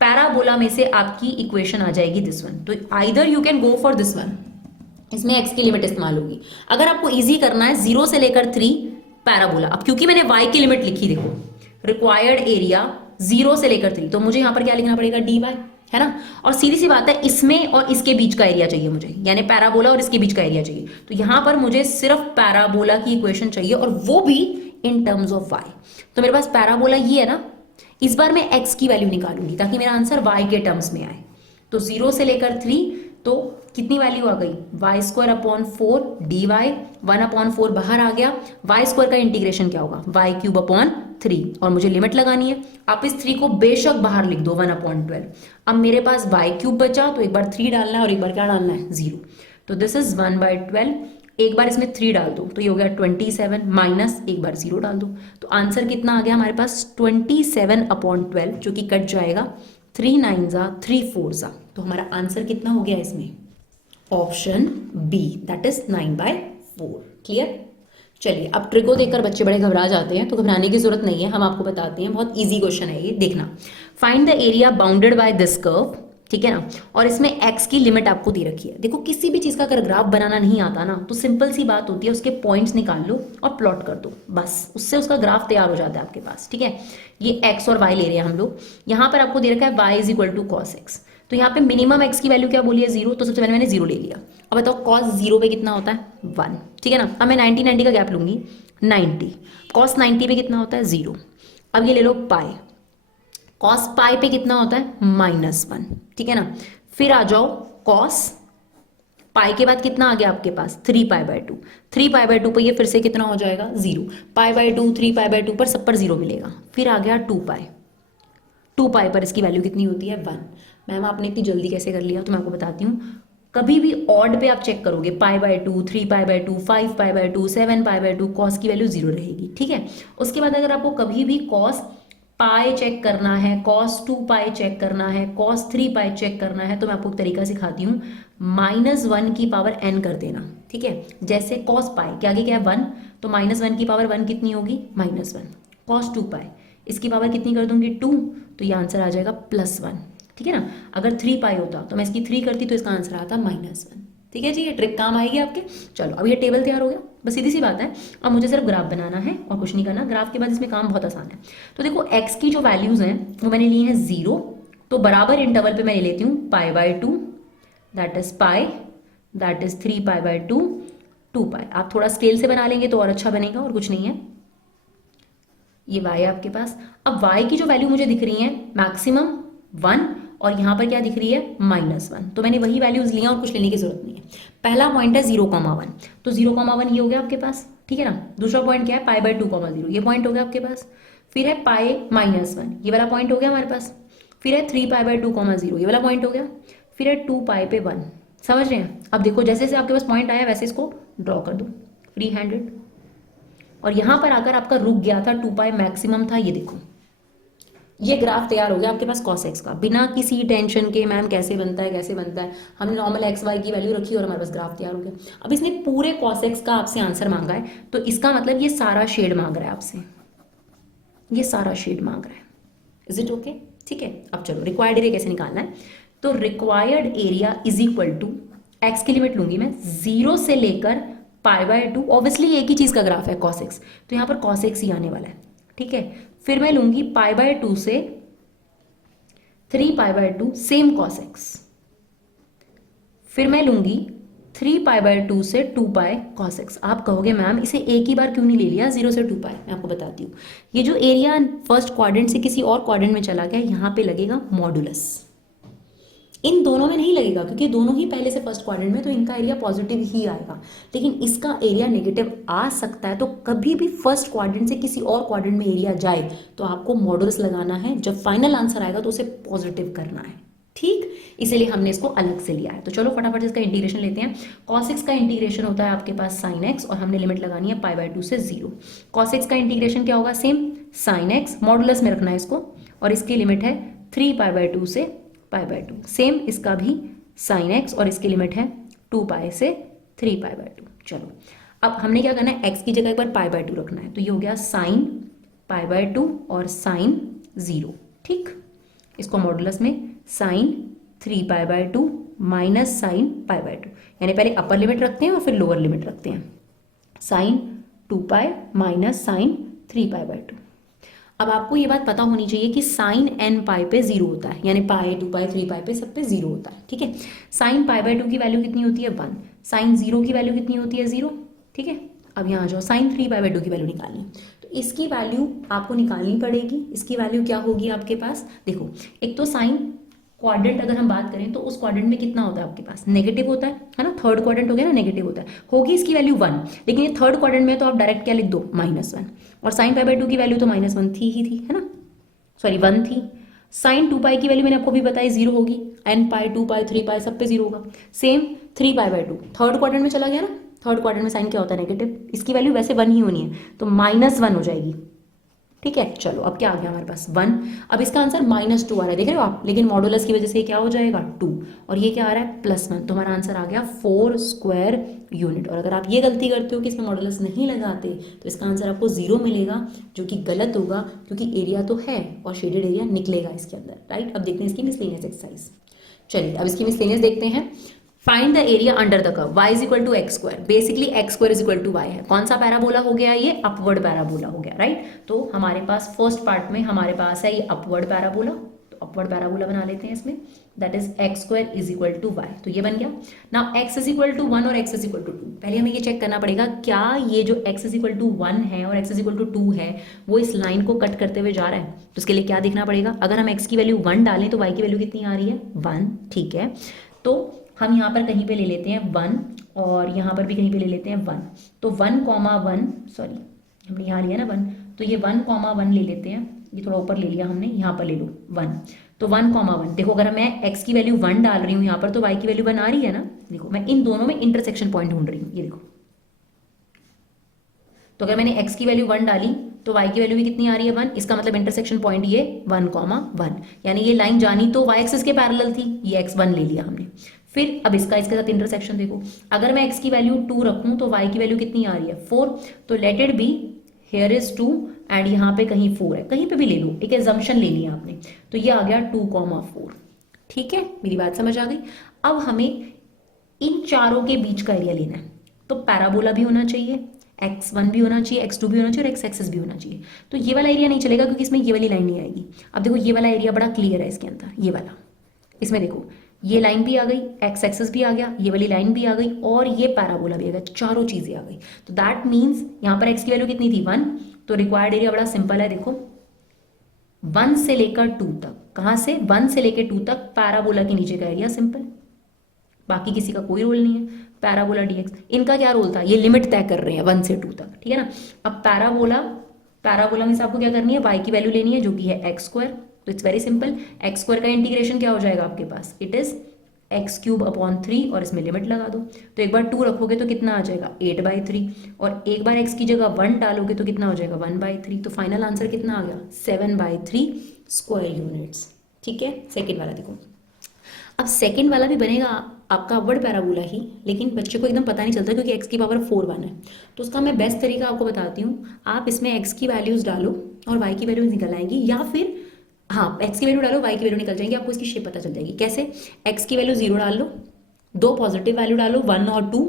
पैराबोला में से आपकी इक्वेशन आ जाएगी दिस वन। तो either you can go for this one, इसमें x की लिमिट इस्तेमाल होगी। अगर आपको इजी करना है 0 से लेकर 3 पैराबोला, अब क्योंकि मैंने y की लिमिट लिखी, देखो रिक्वायर्ड एरिया 0 से लेकर 3, तो मुझे यहां पर क्या लिखना पड़ेगा? dy, है ना? और सीधी सी बात है, इसमें और इसके बीच का एरिया चाहिए मुझे, यानी पैराबोला और इसके बीच का एरिया चाहिए। तो यहां पर मुझे सिर्फ पैराबोला की इक्वेशन चाहिए, और वो भी इन टर्म्स ऑफ y। तो मेरे पास पैराबोला ये है ना, इस बार मैं x की वैल्यू निकालूंगी ताकि मेरा आंसर y के टर्म्स में आए। तो 0 से लेकर 3, तो कितनी वैल्यू आ गई? y स्क्वायर अपॉन 4 dy, 1/4 बाहर आ गया। y स्क्वायर का इंटीग्रेशन क्या होगा? y क्यूब अपॉन 3 और मुझे लिमिट लगानी है। आप इस 3 को बेशक बाहर लिख दो 1/12। अब मेरे पास y³ बचा, तो एक बार 3 डालना है और एक बार क्या डालना है 0। तो दिस इज 1/12। एक बार इसमें 3 डाल दो तो ये हो गया 27 माइनस एक बार 0 डाल दो, तो आंसर कितना आ गया हमारे पास 27/12, जो कि कट जाएगा 3 9 3 4। तो हमारा आंसर कितना हो गया इसमें, option b, that is 9/4। Clear. चलिए अब ट्रिक को देखकर बच्चे बड़े घबरा जाते हैं, तो घबराने की जरूरत नहीं है, हम आपको बताते हैं। बहुत इजी क्वेश्चन है ये, देखना। Find the area bounded by this curve, ठीक है ना, और इसमें x की लिमिट आपको दे रखी है। देखो किसी भी चीज का अगर ग्राफ बनाना नहीं आता ना, तो सिंपल सी बात होती है, उसके पॉइंट्स निकाल लो और प्लॉट कर दो, बस उससे उसका ग्राफ तैयार हो जाता है आपके पास। ठीक है, ये x और y ले रहे हैं हम लोग। यहाँ पर आपको दे रखा है y is equal to cos x, तो यहाँ पे मिनिमम x की वैल्यू क्या बोली है 0, तो सबसे पहले मैंने 0 ले लिया। अब बताओ cos 0 पे कितना होता है 1, ठीक है ना। अब मैं 90 का गैप लूंगी, 90 cos 90 पे कितना होता है 0। अब ये ले लो पाई, cos पाई पे कितना होता है -1, ठीक है ना। फिर आ जाओ cos पाई के बाद कितना आ गया आपके पास 3π/2, 3π/2 पर ये फिर से कितना हो जाएगा 0, π/2 3π/2 पर सब पर 0 मिलेगा। फिर आ गया 2π, 2π पर इसकी वैल्यू कितनी होती है 1। मैम आपने इतनी जल्दी कैसे कर लिया, तो मैं आपको बताती हूँ। कभी भी ऑड पे आप चेक करोगे, π/2 3π/2 5π/2 7π/2 कॉस की वैल्यू 0 रहेगी, ठीक है। उसके बाद अगर आपको कभी भी कॉस पाई चेक करना है, cos 2π चेक करना है, cos 3π चेक करना है, तो मैं आपको एक तरीका सिखाती हूँ, -1 की पावर n कर देना, ठीक है। जैसे cos पाई के आगे क्या है 1, तो -1 की पावर 1 कितनी होगी -1। cos 2π इसकी पावर कितनी कर दूंगी 2, तो ये आंसर आ जाएगा +1, ठीक है ना। अगर 3π होता तो मैं इसकी 3 करती तो इसका आंसर आता -1, ठीक है जी। ये ट्रिक काम आएगी आपके। चलो अब ये टेबल तैयार हो गया, बस सीधी सी बात है। अब मुझे सिर्फ ग्राफ बनाना है और कुछ नहीं करना। ग्राफ के बाद इसमें काम बहुत आसान है। तो देखो x की जो वैल्यूज हैं वो मैंने ली हैं 0, तो बराबर इंटरवल पे मैं ले लेती हूँ π/2, that is pi, that is 3π/2 2π। आप थोड़ा स्केल से बना लेंगे तो और अच्छा बनेगा, और कुछ नहीं है। ये y है आपके पास। अब y की जो वैल्यू मुझे दिख रही है मैक्सिमम 1, और यहाँ पर क्या दिख रही है -1, तो मैंने वही वैल्यूज लिया और कुछ लेने की जरूरत नहीं है। पहला पॉइंट है 0,1, तो 0,1 ये हो गया आपके पास, ठीक है ना। दूसरा पॉइंट क्या है π/2,0, ये पॉइंट हो गया आपके पास। फिर है π-1, ये वाला पॉइंट हो गया हमारे पास। फिर है 3π/2,0, ये वाला पॉइंट हो गया। फिर है 2π पे 1, समझ रहे हैं। अब देखो जैसे जैसे आपके पास पॉइंट आया वैसे इसको ड्रॉ कर दो फ्री हैंडेड, और यहां पर आकर आपका रुक गया था 2π मैक्सिमम था, ये देखो ये ग्राफ तैयार हो गया आपके पास cos x का, बिना किसी टेंशन के मैम कैसे बनता है कैसे बनता है। हमने नॉर्मल एक्स वाई की वैल्यू रखी और हमारे पास ग्राफ तैयार हो गया। अब इसने पूरे cos x का आपसे आंसर मांगा है, तो इसका मतलब ये सारा शेड मांग रहा है आपसे, ये सारा शेड मांग रहा है। इज इट ओके, ठीक है। अब चलो रिक्वायर्ड एरिया कैसे निकालना है, तो required area is equal to x की लिमिट लूंगी मैं 0 से लेकर π/2, ऑब्वियसली एक ही चीज का ग्राफ है cos x, तो यहाँ पर cos x ही आने वाला है, ठीक है। फिर मैं लूंगी π/2 से 3π/2 सेम cos x, फिर मैं लूंगी 3π/2 से 2π cos x। आप कहोगे मैम इसे एक ही बार क्यों नहीं ले लिया 0 से 2π, मैं आपको बताती हूँ। ये जो एरिया फर्स्ट क्वाड्रेंट से किसी और क्वाड्रेंट में चला गया, यहाँ पे लगेगा मॉडुलस, इन दोनों में नहीं लगेगा क्योंकि दोनों ही पहले से फर्स्ट क्वाड्रेंट में, तो इनका एरिया पॉजिटिव ही आएगा। लेकिन इसका एरिया नेगेटिव आ सकता है, तो कभी भी फर्स्ट क्वाड्रेंट से किसी और क्वाड्रेंट में एरिया जाए तो आपको मॉडुलस लगाना है, जब फाइनल आंसर आएगा तो उसे पॉजिटिव करना है, ठीक। इसीलिए हमने इसको अलग से लिया है। तो चलो फटाफट इसका इंटीग्रेशन लेते हैं। cos x का इंटीग्रेशन होता है आपके पास sin x, और हमने लिमिट लगानी है π/2 से 0। cos x का इंटीग्रेशन क्या होगा, सेम sin x, मॉडुलस में रखना है इसको, और इसकी लिमिट है 3π/2 से π/2, सेम इसका भी sin x, और इसकी लिमिट है 2π से 3π/2। चलो अब हमने क्या करना है, x की जगह पर π/2 रखना है, तो ये हो गया sin π/2 और sin 0, ठीक। इसको मॉडुलस में sin 3π/2 माइनस sin π/2, यानी पहले अपर लिमिट रखते हैं और फिर लोअर लिमिट रखते हैं, sin 2π माइनस sin 3π/2। अब आपको ये बात पता होनी चाहिए कि sin nπ पे 0 होता है, यानी π 2π 3π पे सब पे 0 होता है, ठीक है। sin π/2 की वैल्यू कितनी होती है 1, sin 0 की वैल्यू कितनी होती है 0, ठीक है। अब यहाँ आ जाओ, sin 3π/2 की वैल्यू निकालनी, तो इसकी वैल्यू आपको निकालनी पड़ेगी। इसकी वैल्यू क्या होगी आपके पास, देखो एक तो sin क्वाड्रेंट अगर हम बात करें तो उस क्वाड्रेंट में कितना होता है आपके पास, नेगेटिव होता है ना, थर्ड क्वाड्रेंट हो गया ना, नेगेटिव होता है, होगी इसकी वैल्यू 1, लेकिन ये थर्ड क्वाड्रेंट में तो आप डायरेक्ट क्या लिख दो, -1, और साइन पाई बाई 2 की वैल्यू तो -1 थी ही थी, है ना, सॉरी 1 थी। साइन 2 पाई की वैल्यू मैंने आपको भी बताई 0 होगी, n पाई 2 पाई 3 पाई सब पे 0 होगा। Same 3 pi by 2 third quadrant में चला गया ना, थर्ड क्वाड्रेंट में साइन क्या होता है, नेगेटिव, इसकी वैल्यू वैसे 1 ही होनी है, तो -1 हो जाएगी। ठीक है, चलो अब क्या आ गया हमारे पास 1, अब इसका आंसर -2 आ रहा है, देख रहे हो आप, लेकिन मॉडुलस की वजह से क्या हो जाएगा 2, और ये क्या आ रहा है +1, तो हमारा आंसर आ गया 4 स्क्वायर यूनिट। और अगर आप ये गलती करते हो कि इसमें मॉडुलस नहीं लगाते तो इसका आंसर आपको 0 मिलेगा, जो कि गलत होगा, क्योंकि एरिया तो है और शेडेड एरिया निकलेगा इसके अंदर, राइट। अब देखते हैं इसकी मिसलेनियस एक्सरसाइज। चलिए अब इसकी मिसलेनियस देखते हैं। Find the area under the curve y is equal to x square, basically x square is equal to y है। कौन सा पैराबोला हो गया, ये अपवर्ड पैराबोला हो गया, राइट। तो हमारे पास फर्स्ट पार्ट में हमारे पास है ये अपवर्ड पैराबोला, तो अपवर्ड पैराबोला बना लेते हैं इसमें, that is x square is equal to y, तो ये बन गया। Now x is equal to 1 और x इज इक्वल टू 2, पहले हमें ये चेक करना पड़ेगा क्या ये जो x इज इक्वल टू 1 है और x इज इक्वल टू 2 है वो इस लाइन को कट करते हुए जा रहा है। तो इसके लिए क्या देखना पड़ेगा, अगर हम x की वैल्यू 1 डालें तो y की वैल्यू कितनी आ रही है 1, ठीक है। तो हम यहाँ पर कहीं पे ले लेते हैं 1 और यहाँ पर भी कहीं पे ले लेते हैं 1, तो 1,1, सॉरी हमने यहाँ लिया ना 1, तो ये 1,1 ले लेते हैं, ये थोड़ा ऊपर ले लिया हमने, यहाँ पर ले लो 1, तो 1,1। देखो अगर मैं x की वैल्यू 1 डाल रही हूँ यहाँ पर तो y की वैल्यू 1 आ रही है ना, देखो मैं इन दोनों में इंटरसेक्शन पॉइंट ढूंढ रही हूँ, ये देखो, तो अगर मैंने x की वैल्यू 1 डाली तो y की वैल्यू भी कितनी आ रही है 1, इसका मतलब इंटरसेक्शन पॉइंट ये 1,1, यानी ये लाइन जानी तो y एक्सिस के पैरेलल थी, ये x1 ले लिया हमने। फिर अब इसका इसके साथ इंटरसेक्शन देखो, अगर मैं x की वैल्यू 2 रखूं तो y की वैल्यू कितनी आ रही है 4, तो let it be here is 2 and यहाँ पे कहीं 4 है, कहीं पे भी ले लो, एक एजम्पशन ले लिया आपने, तो ये आ गया 2,4, ठीक है, मेरी बात समझ आ गई। अब हमें इन चारों के बीच का एरिया लेना है, तो पैराबोला भी होना चाहिए, x1 भी होना चाहिए, x2 भी होना चाहिए और x एक्सिस भी होना चाहिए। तो ये वाला एरिया नहीं चलेगा क्योंकि इसमें ये वाली लाइन नहीं आएगी। अब देखो ये वाला एरिया बड़ा क्लियर है इसके अंदर, ये वाला, इसमें देखो ये लाइन भी आ गई, x एक्सिस भी आ गया, ये वाली लाइन भी आ गई और ये पैराबोला भी आ गया, चारों चीजें आ गई। तो दैट मीन्स यहाँ पर x की वैल्यू कितनी थी 1, तो रिक्वायर्ड एरिया बड़ा सिंपल है, देखो 1 से लेकर 2 तक, कहाँ से 1 से लेकर 2 तक पैराबोला के नीचे का एरिया सिंपल, बाकी किसी का कोई रोल नहीं है। पैराबोला dx, इनका क्या रोल था, ये लिमिट तय कर रहे हैं 1 से 2 तक, ठीक है ना। अब पैराबोला में आपको क्या करनी है, y की वैल्यू लेनी है जो कि है एक्स स्क्वायर, तो it's very simple, x square का इंटीग्रेशन क्या हो जाएगा आपके पास, इट इज x³ और इसमें लिमिट लगा दो, तो एक बार 2 रखोगे तो कितना आ जाएगा 8/3, और एक बार x की जगह 1 डालोगे तो कितना हो जाएगा 1/3, तो फाइनल आंसर कितना आ गया 7/3 स्क्वायर यूनिट्स, ठीक है। सेकेंड वाला देखो, अब सेकेंड वाला भी बनेगा आपका अपवर्ड पैराबोला ही, लेकिन बच्चे को एकदम पता नहीं चलता क्योंकि x की पावर 4 1 है। तो उसका मैं बेस्ट तरीका आपको बताती हूँ, आप इसमें x की वैल्यूज डालो और y की वैल्यूज निकल आएंगी, या फिर हाँ x की वैल्यू डालो y की वैल्यू निकल जाएंगी, आपको इसकी शेप पता चल जाएगी। कैसे, x की वैल्यू 0 डाल लो, 2 पॉजिटिव वैल्यू डालो 1 और 2,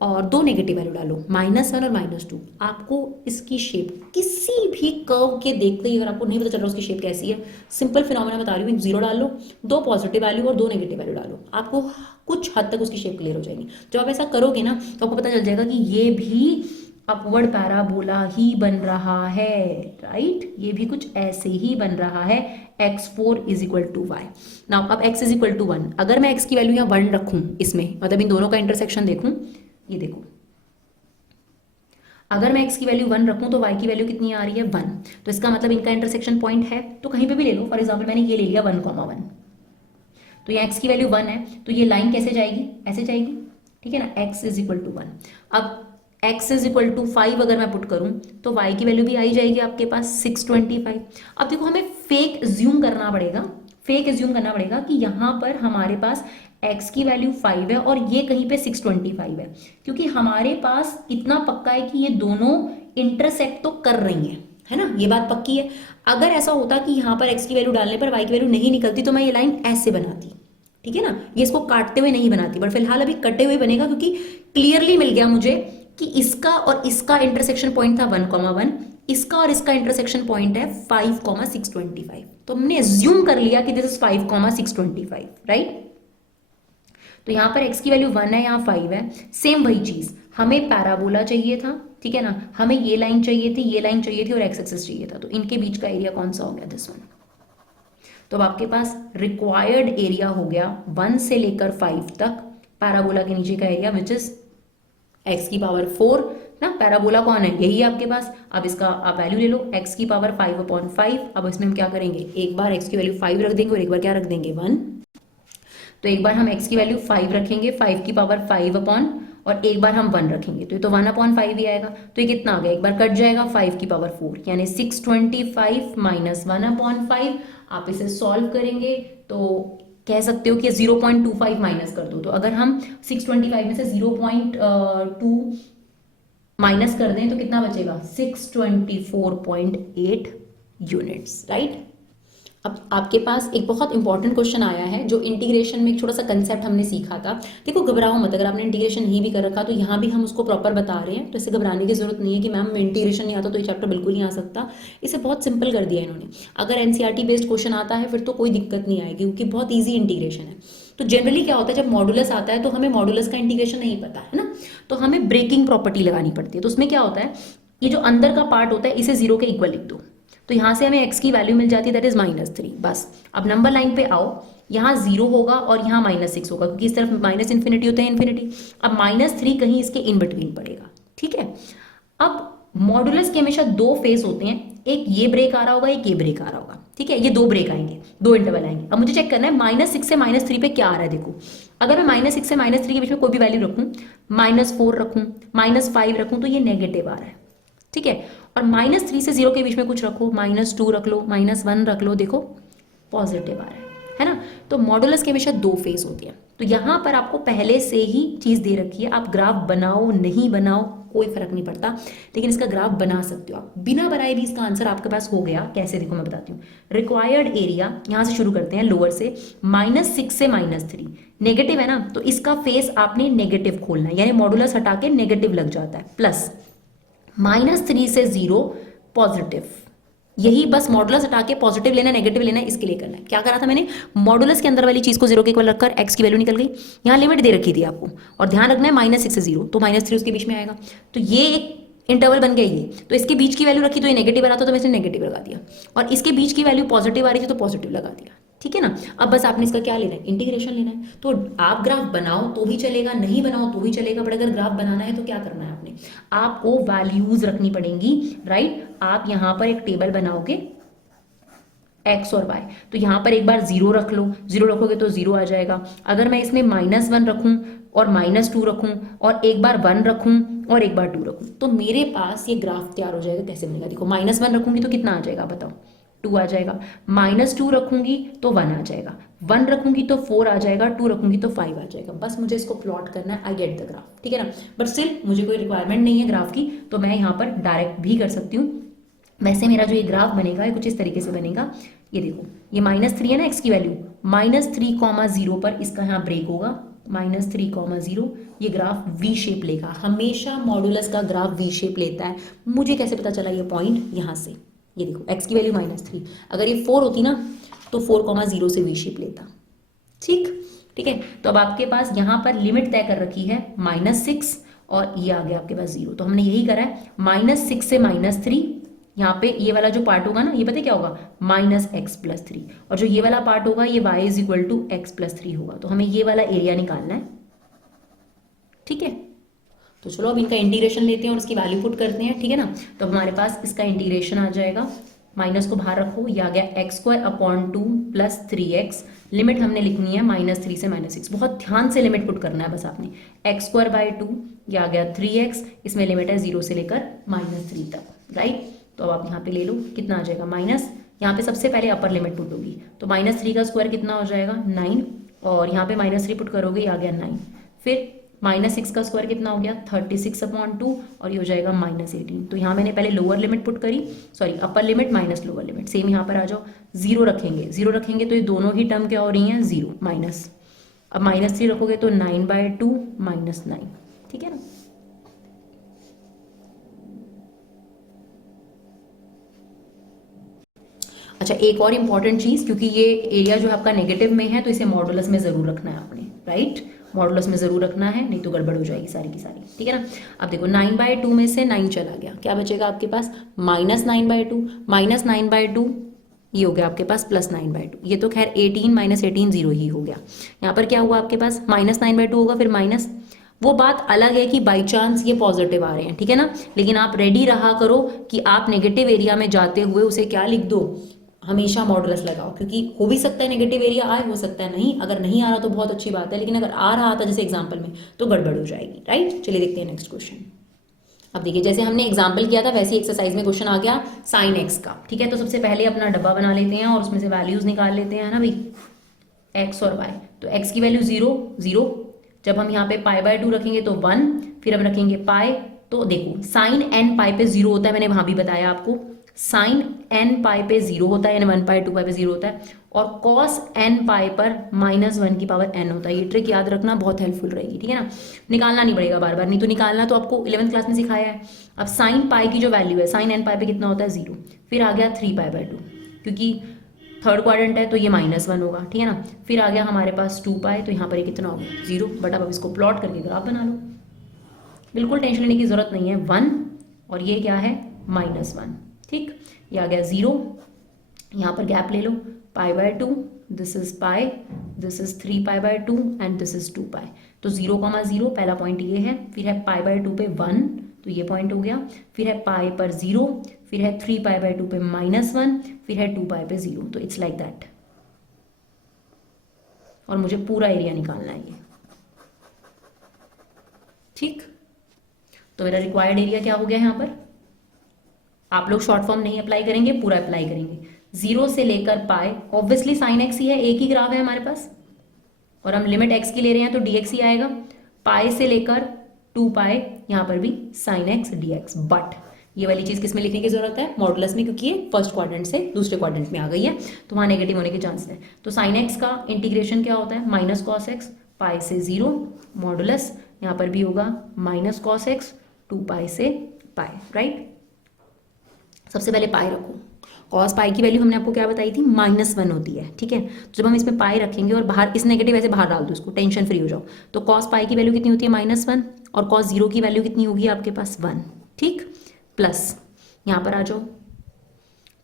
और 2 नेगेटिव वैल्यू डालो -1 और -2, आपको इसकी शेप किसी भी कर्व के देखते ही, अगर आपको नहीं पता चल रहा उसकी शेप कैसी है, सिंपल फिनोमेना बता रही हूँ, 0 डाल लो, 2 पॉजिटिव वैल्यू और 2 नेगेटिव वैल्यू डालो, आपको कुछ हद तक उसकी शेप क्लियर हो जाएगी। जब आप ऐसा करोगे ना तो आपको पता चल जाएगा कि ये भी अपवर्ड पैराबोला ही बन रहा है, राइट, ये भी कुछ ऐसे ही बन रहा है, x4 is equal to y. Now अब x इज इक्वल टू 1, अगर मैं x की वैल्यू यहाँ 1 रखूँ इसमें, मतलब इन दोनों का इंटरसेक्शन देखूँ, ये देखो अगर मैं x की वैल्यू 1 रखूं तो y की वैल्यू कितनी आ रही है 1, तो इसका मतलब इनका इंटरसेक्शन पॉइंट है, तो कहीं पे भी ले लो, फॉर एग्जांपल मैंने ये ले लिया 1,1, तो ये x की वैल्यू 1 है, तो ये लाइन कैसे जाएगी, ऐसे जाएगी, ठीक है ना, x इज इक्वल टू 1। अब x इज इक्वल टू 5 अगर मैं पुट करूं तो y की वैल्यू भी आई जाएगी आपके पास 625। अब देखो हमें फेक ज्यूम करना पड़ेगा कि यहाँ पर हमारे पास x की वैल्यू 5 है और ये कहीं पे 625 है, क्योंकि हमारे पास इतना पक्का है कि ये दोनों इंटरसेक्ट तो कर रही हैं, है ना, ये बात पक्की है। अगर ऐसा होता कि यहाँ पर x की वैल्यू डालने पर y की वैल्यू नहीं निकलती तो मैं ये लाइन ऐसे बनाती, ठीक है ना, ये इसको काटते हुए नहीं बनाती, बट फिलहाल अभी कटे हुए बनेगा क्योंकि क्लियरली मिल गया मुझे कि इसका और इसका इंटरसेक्शन पॉइंट था 1,1, इसका और इसका इंटरसेक्शन पॉइंट है 5,625, तो हमने एज्यूम कर लिया कि दिस इज 5,625, राइट। तो यहाँ पर x की वैल्यू 1 है, यहाँ 5 है, सेम वही चीज, हमें पैराबोला चाहिए था, ठीक है ना, हमें ये लाइन चाहिए थी, ये लाइन चाहिए थी और x एक्सिस चाहिए था, तो इनके बीच का एरिया कौन सा हो गया, दिस वन। तो अब आपके पास रिक्वायर्ड एरिया हो गया 1 से लेकर 5 तक पैराबोला के नीचे का एरिया विच इज x की पावर 4 ना। पैराबोला कौन है, यही है आपके पास। अब इसका आप वैल्यू ले लो x की पावर 5/5। अब इसमें हम क्या करेंगे, एक बार x की वैल्यू 5 रख देंगे और एक बार क्या रख देंगे 1। तो एक बार हम x की वैल्यू 5 रखेंगे 5 की पावर 5 अपॉन, और एक बार हम 1 रखेंगे तो ये तो 1/5 ही आएगा। तो ये कितना आ गया, एक बार कट जाएगा 5 की पावर 4 यानी 625 माइनस 1/5। आप इसे सॉल्व करेंगे तो कह सकते हो कि 0.25 माइनस कर दो। तो अगर हम 625 में से 0.2 माइनस कर दें तो कितना बचेगा, 624.8 यूनिट्स, राइट। अब आपके पास एक बहुत इंपॉर्टेंट क्वेश्चन आया है जो इंटीग्रेशन में एक छोटा सा कंसेप्ट हमने सीखा था। देखो घबराओ मत, अगर आपने इंटीग्रेशन नहीं भी कर रखा तो यहाँ भी हम उसको प्रॉपर बता रहे हैं, तो इसे घबराने की जरूरत नहीं है कि मैम इंटीग्रेशन नहीं आता तो ये चैप्टर बिल्कुल नहीं आ सकता। इसे बहुत सिंपल कर दिया इन्होंने। अगर एनसीईआरटी बेस्ड क्वेश्चन आता है फिर तो कोई दिक्कत नहीं आएगी क्योंकि बहुत ईजी इंटीग्रेशन है। तो जनरली क्या होता है, जब मॉडुलस आता है तो हमें मॉडुलस का इंटीग्रेशन नहीं पता है ना, तो हमें ब्रेकिंग प्रॉपर्टी लगानी पड़ती है। तो उसमें क्या होता है, ये जो अंदर का पार्ट होता है इसे 0 के इक्वल लिख दो, तो यहाँ से हमें x की वैल्यू मिल जाती है दैट इज -3। बस अब नंबर लाइन पे आओ, यहाँ 0 होगा और यहाँ -6 होगा क्योंकि इस तरफ माइनस इन्फिनिटी होता है इन्फिनिटी। अब -3 कहीं इसके इन बिटवीन पड़ेगा, ठीक है। अब मॉडुलस के हमेशा 2 फेज होते हैं, एक ये ब्रेक आ रहा होगा एक ये ब्रेक आ रहा होगा, ठीक है। ये 2 ब्रेक आएंगे, 2 इंटरवल आएंगे। अब मुझे चेक करना है -6 से -3 पे क्या आ रहा है। देखो अगर मैं -6 से -3 के बीच में कोई भी वैल्यू रखूं, -4 रखूं, -5 रखूं, तो ये नेगेटिव आ रहा है, ठीक है। और -3 से 0 के बीच में कुछ रखो, -2 रख लो, -1 रख लो, देखो पॉजिटिव आ रहा है ना। तो मॉडुलस के हमेशा 2 फेज होती है। तो यहां पर आपको पहले से ही चीज दे रखी है, आप ग्राफ बनाओ नहीं बनाओ कोई फर्क नहीं पड़ता, लेकिन इसका ग्राफ बना सकते हो आप। बिना बनाए भी इसका आंसर आपके पास हो गया। कैसे, देखो मैं बताती हूँ। रिक्वायर्ड एरिया यहां से शुरू करते हैं लोअर से, -6 से -3 नेगेटिव है ना, तो इसका फेस आपने नेगेटिव खोलना है, यानी मॉडुलस हटा के नेगेटिव लग जाता है, प्लस -3 से 0 पॉजिटिव। यही बस मॉडुलस हटा के पॉजिटिव लेना नेगेटिव लेना इसके लिए करना है। क्या करा था मैंने, मॉडुलस के अंदर वाली चीज को 0 के इक्वल रखकर x की वैल्यू निकल गई। यहाँ लिमिट दे रखी थी आपको, और ध्यान रखना है -6 से 0, तो -3 उसके बीच में आएगा। तो ये एक इंटरवल बन गया ये, तो इसके बीच की वैल्यू रखी तो ये नेगेटिव आ रहा था तो मैंने नेगेटिव लगा दिया, और इसके बीच की वैल्यू पॉजिटिव आ रही थी तो पॉजिटिव लगा दिया, ठीक है ना। अब बस आपने इसका क्या लेना है, इंटीग्रेशन लेना है। तो आप ग्राफ बनाओ तो ही चलेगा, नहीं बनाओ तो ही चलेगा, बट अगर ग्राफ बनाना है तो क्या करना है आपने, आपको वैल्यूज रखनी पड़ेंगी, राइट। आप यहां पर एक टेबल बनाओगे x और y, तो यहां पर एक बार 0 रख लो, 0 रखोगे तो 0 आ जाएगा। अगर मैं इसमें -1 रखूं और -2 रखूं और एक बार 1 रखूं और एक बार 2 रखूं, तो मेरे पास ये ग्राफ तैयार हो जाएगा। कैसे बनेगा, देखो -1 रखूंगी तो कितना आ जाएगा बताओ, 2 आ जाएगा। -2 रखूंगी तो 1 आ जाएगा, 1 रखूंगी तो 4 आ जाएगा, 2 रखूंगी तो 5 आ जाएगा। बस मुझे इसको प्लॉट करना है, आई गेट द ग्राफ, ठीक है ना। बट स्टिल मुझे कोई रिक्वायरमेंट नहीं है ग्राफ की, तो मैं यहाँ पर डायरेक्ट भी कर सकती हूँ। वैसे मेरा जो ये ग्राफ बनेगा ये कुछ इस तरीके से बनेगा। ये देखो ये -3 है ना x की वैल्यू, -3,0 पर इसका यहाँ ब्रेक होगा, -3,0। ये ग्राफ वी शेप लेगा, हमेशा मॉडुलस का ग्राफ वी शेप लेता है। मुझे कैसे पता चला ये पॉइंट, यहाँ से ये देखो x की वैल्यू -3, अगर ये 4 होती ना तो 4,0 से वी शेप लेता, ठीक है। तो अब आपके पास यहाँ पर लिमिट तय कर रखी है -6 और ये आ गया आपके पास 0। तो हमने यही करा है, -6 से -3, यहाँ पे ये वाला जो पार्ट होगा ना, ये पता क्या होगा, -x+3, और जो ये वाला पार्ट होगा ये y = x+3 होगा। तो हमें ये वाला एरिया निकालना है, ठीक है। तो चलो अब इनका इंटीग्रेशन लेते हैं और इसकी वैल्यू पुट करते हैं, ठीक है ना। तो हमारे पास इसका इंटीग्रेशन आ जाएगा, माइनस को बाहर रखो, ये आ गया x² 2 + 3x। लिमिट हमने लिखनी है -3 से -6, बहुत ध्यान से लिमिट पुट करना है बस आपने। x² 2, ये आ गया 3x, इसमें लिमिट है 0 से लेकर -3 तक, राइट। तो अब आप यहाँ पे ले लो, कितना आ जाएगा माइनस, यहाँ पे सबसे पहले अपर लिमिट पुट होगी, तो -3 का स्क्वायर कितना हो जाएगा 9, और यहाँ पे -3 पुट करोगे, ये आ गया 9। फिर -6 का स्क्वायर कितना हो गया 36/2, और ये हो जाएगा -18। तो यहाँ मैंने पहले लोअर लिमिट पुट करी, sorry upper limit minus lower limit. Same यहाँ पर आ जाओ, 0 रखेंगे, 0 रखेंगे तो ये दोनों ही टर्म क्या हो रही हैं 0 माइनस। अब -3 रखोगे तो 9/2 -9, ठीक है ना। अच्छा एक और इंपॉर्टेंट चीज, क्योंकि ये एरिया जो आपका नेगेटिव में है तो इसे मॉडुलस में जरूर रखना है आपने, राइट। मॉडुलस में जरूर रखना है, नहीं तो गड़बड़ हो जाएगी सारी की सारी, ठीक है ना। अब देखो 9/2 में से 9 चला गया, क्या बचेगा आपके पास -9/2, -9/2 ये हो गया आपके पास +9/2। ये तो खैर 18 - 18 0 ही हो गया। यहाँ पर क्या हुआ आपके पास -9/2 होगा, फिर माइनस। वो बात अलग है कि बाई चांस ये पॉजिटिव आ रहे हैं, ठीक है ना, लेकिन आप रेडी रहा करो कि आप नेगेटिव एरिया में जाते हुए उसे क्या लिख दो, हमेशा मॉडुलस लगाओ, क्योंकि हो भी सकता है नेगेटिव एरिया आए, हो सकता है नहीं। अगर नहीं आ रहा तो बहुत अच्छी बात है, लेकिन अगर आ रहा था जैसे एग्जाम्पल में तो गड़बड़ हो जाएगी, राइट। चलिए देखते हैं नेक्स्ट क्वेश्चन। अब देखिए जैसे हमने एग्जाम्पल किया था वैसे एक्सरसाइज में क्वेश्चन आ गया sin x का, ठीक है। तो सबसे पहले अपना डब्बा बना लेते हैं और उसमें से वैल्यूज निकाल लेते हैं ना भाई, x और y। तो x की वैल्यू 0 0, जब हम यहाँ पे π/2 रखेंगे तो 1, फिर हम रखेंगे पाई। तो देखो sin n पाई पे 0 होता है, मैंने वहां भी बताया आपको, sin n पाई पे 0 होता है, यानी 1 पाई 2 पाई पे 0 होता है, और cos n पाई पर -1 की पावर n होता है। ये ट्रिक याद रखना, बहुत हेल्पफुल रहेगी, ठीक है ना। निकालना नहीं पड़ेगा बार बार, नहीं तो निकालना तो आपको 11th क्लास में सिखाया है। अब sin पाई की जो वैल्यू है, sin n पाई पे कितना होता है 0, फिर आ गया 3π/2, क्योंकि थर्ड क्वाड्रेंट है तो ये -1 होगा, ठीक है ना। फिर आ गया हमारे पास 2π, तो यहाँ पर ये कितना हो गया 0। बट अब इसको प्लॉट करके ग्राफ बना लो, बिल्कुल टेंशन लेने की जरूरत नहीं है। 1 और ये क्या है -1, ठीक। ये आ गया 0, यहाँ पर गैप ले लो, π/2, this is pi, this is 3π/2 and this is 2π। तो 0,0 पहला पॉइंट ये है, फिर है π/2 पे 1, तो ये पॉइंट हो गया, फिर है पाई पर 0, फिर है 3π/2 पे -1, फिर है 2π पे 0। तो इट्स लाइक दैट, और मुझे पूरा एरिया निकालना है ये, ठीक। तो मेरा रिक्वायर्ड एरिया क्या हो गया यहाँ पर, आप लोग शॉर्ट फॉर्म नहीं अप्लाई करेंगे, पूरा अप्लाई करेंगे। 0 से लेकर पाई, ऑब्वियसली sin x ही है, एक ही ग्राफ है हमारे पास, और हम लिमिट x की ले रहे हैं तो dx ही आएगा। पाई से लेकर 2π, यहाँ पर भी sin x dx। बट ये वाली चीज किस में लिखने की जरूरत है, मॉडुलस में, क्योंकि ये फर्स्ट क्वाड्रेंट से दूसरे क्वाड्रेंट में आ गई है, तो वहां नेगेटिव होने के चांस है। तो sin x का इंटीग्रेशन क्या होता है, -cos x, पाई से 0, मॉडुलस यहाँ पर भी होगा -cos x 2π से पाई, राइट। सबसे पहले पाई रखो, cos पाई की वैल्यू हमने आपको क्या बताई थी, -1 होती है, ठीक है। तो जब हम इसमें पाई रखेंगे और बाहर इस नेगेटिव ऐसे बाहर डाल दो इसको, टेंशन फ्री हो जाओ। तो cos पाई की वैल्यू कितनी होती है -1, और cos 0 की वैल्यू कितनी होगी आपके पास 1, ठीक। प्लस यहाँ पर आ जाओ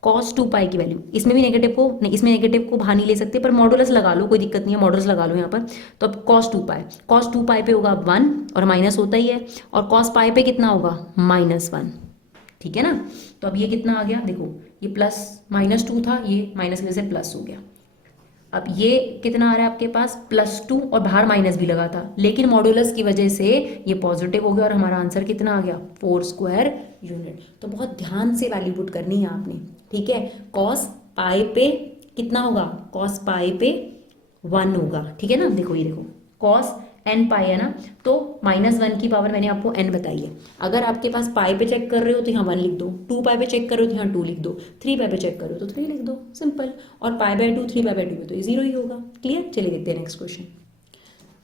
cos 2π की वैल्यू, इसमें भी नेगेटिव को नहीं, इसमें नेगेटिव को बाहर नहीं ले सकते, पर मॉडुलस लगा लो, कोई दिक्कत नहीं है, मॉडुलस लगा लो यहाँ पर। तो अब cos 2π पे होगा 1, और माइनस होता ही है, और cos पाई पे कितना होगा -1, ठीक है ना। तो अब ये कितना आ गया, देखो ये प्लस -2 था, ये माइनस की वजह से प्लस हो गया। अब ये कितना आ रहा है आपके पास +2, और बाहर माइनस भी लगा था, लेकिन मॉडुलस की वजह से ये पॉजिटिव हो गया, और हमारा आंसर कितना आ गया 4 स्क्वायर यूनिट। तो बहुत ध्यान से वैल्यू पुट करनी है आपने, ठीक है। cos पाई पे कितना होगा, cos पाई पे 1 होगा, ठीक है ना। देखो ये देखो cos n पाई है ना, तो -1 की पावर मैंने आपको n बताई है। अगर आपके पास पाई पे चेक कर रहे हो तो यहाँ 1 लिख दो, 2π पे चेक कर रहे हो तो यहाँ 2 लिख दो, 3π पे चेक कर रहे हो तो 3 लिख दो, सिंपल। और π/2 3π/2 में तो ये 0 ही होगा, क्लियर। चलिए देखते हैं नेक्स्ट क्वेश्चन।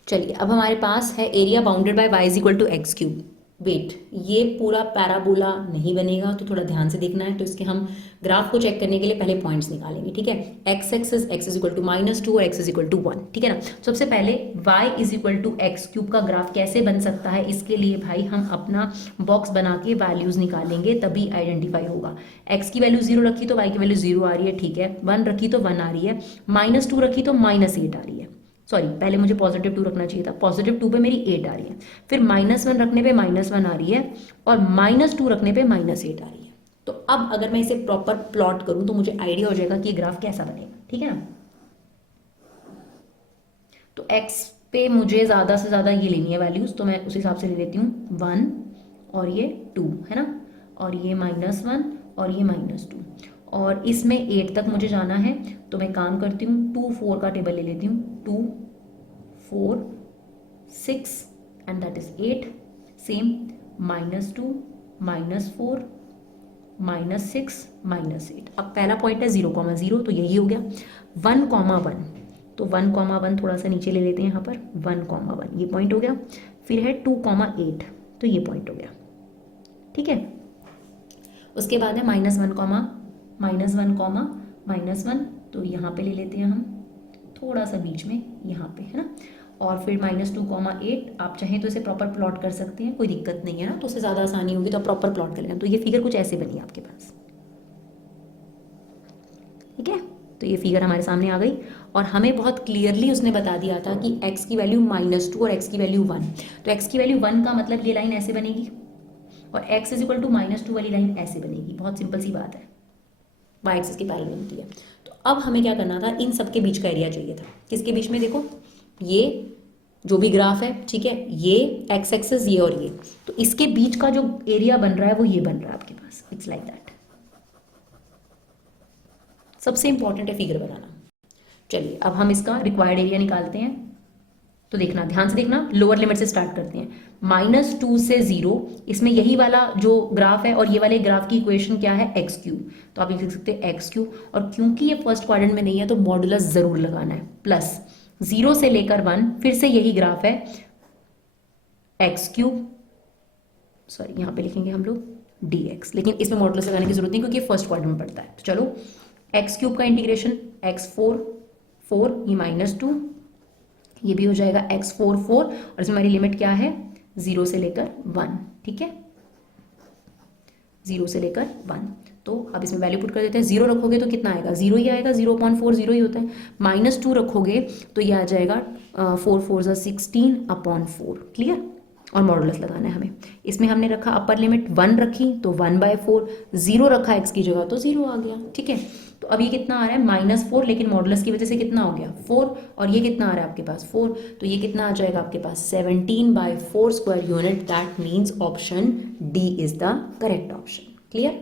चलिए अब हमारे पास है area bounded by y = x3। Wait, ये पूरा पैराबोला नहीं बनेगा, तो थोड़ा ध्यान से देखना है। तो इसके हम ग्राफ को चेक करने के लिए पहले पॉइंट्स निकालेंगे, ठीक है। x एक्सिस x = -2 और x = 1, ठीक है ना। सबसे पहले y = x³ का ग्राफ कैसे बन सकता है, इसके लिए भाई हम अपना बॉक्स बना के वैल्यूज निकालेंगे, तभी आइडेंटिफाई होगा। x की वैल्यू 0 रखी तो y की वैल्यू 0 आ रही है, ठीक है। 1 रखी तो 1 आ रही है, -2 रखी तो -8 आ रही है। सॉरी, पहले मुझे +2 रखना चाहिए था, +2 पे मेरी 8 आ रही है, फिर -1 रखने पे -1 आ रही है, और -2 रखने पे -8 आ रही है। तो अब अगर मैं इसे प्रॉपर प्लॉट करूं तो मुझे आइडिया हो जाएगा कि ये ग्राफ कैसा बनेगा, ठीक है ना। तो x पे मुझे ज्यादा से ज्यादा ये लेनी है वैल्यूज, तो मैं उस हिसाब से ले लेती हूँ 1 और ये 2, है ना, और ये -1 और ये -2, और इसमें 8 तक मुझे जाना है। तो मैं काम करती हूँ 2 4 का टेबल ले लेती हूँ, 2 4 6 एंड दैट इज 8। सेम -2 -4 -6 -8। अब पहला पॉइंट है 0,0, तो यही हो गया। 1,1, तो 1,1 थोड़ा सा नीचे ले लेते हैं यहाँ पर, 1,1 ये पॉइंट हो गया। फिर है 2,8, तो ये पॉइंट हो गया, ठीक है। उसके बाद है -1, तो यहाँ पे ले लेते हैं हम थोड़ा सा बीच में, यहाँ पे, है ना। और फिर -2,8, आप चाहें तो इसे प्रॉपर प्लॉट कर सकते हैं, कोई दिक्कत नहीं है ना, तो उससे ज़्यादा आसानी होगी तो आप प्रॉपर प्लॉट कर लेना। तो ये फिगर कुछ ऐसे बनी आपके पास, ठीक है। तो ये फिगर हमारे सामने आ गई और हमें बहुत क्लियरली उसने बता दिया था कि x की वैल्यू -2 और x की वैल्यू 1। तो x की वैल्यू 1 का मतलब ये लाइन ऐसे बनेगी और x इज इक्वल टू -2 वाली लाइन ऐसे बनेगी। बहुत सिंपल सी बात है, y एक्सिस की पैरेलल बनती है। तो अब हमें क्या करना था, इन सब के बीच का एरिया चाहिए था। किसके बीच में, देखो ये जो भी ग्राफ है, ठीक है, ये x एक्सिस ये और ये, तो इसके बीच का जो एरिया बन रहा है वो ये बन रहा है आपके पास। It's like that. सबसे इंपॉर्टेंट है फिगर बनाना। चलिए अब हम इसका रिक्वायर्ड एरिया निकालते हैं। तो देखना, ध्यान से देखना, लोअर लिमिट से स्टार्ट करते हैं। -2 से 0, इसमें यही वाला जो ग्राफ है और ये वाले ग्राफ की इक्वेशन क्या है, x3। तो आप लिख सकते हैं x3, और क्योंकि ये फर्स्ट क्वाड्रेंट में नहीं है तो मॉडुलस जरूर लगाना है, प्लस 0 से लेकर 1, फिर से यही ग्राफ है x3, सॉरी यहाँ पे लिखेंगे हम लोग dx, लेकिन इसमें मॉडुलस लगाने की जरूरत नहीं क्योंकि फर्स्ट क्वाड्रेंट में पड़ता है। तो चलो x3 का इंटीग्रेशन x4 4, ये -2, ये भी हो जाएगा x4 4, और इसमें हमारी लिमिट क्या है, 0 से लेकर 1, ठीक है, 0 से लेकर 1। तो अब इसमें वैल्यू पुट कर देते हैं। 0 रखोगे तो कितना आएगा, 0 ही आएगा, 0/4 0 ही होता है। -2 रखोगे तो ये आ जाएगा 4 4 16/4, क्लियर। और मॉडुलस लगाना है हमें। इसमें हमने रखा अपर लिमिट 1 रखी तो 1/4, 0 रखा x की जगह तो 0 आ गया, ठीक है। तो अब ये कितना आ रहा है, -4, लेकिन मॉडुलस की वजह से कितना हो गया, 4, और ये कितना आ रहा है आपके पास 4, तो ये कितना आ जाएगा आपके पास 17/4 square unit. That means option D is the correct option, clear.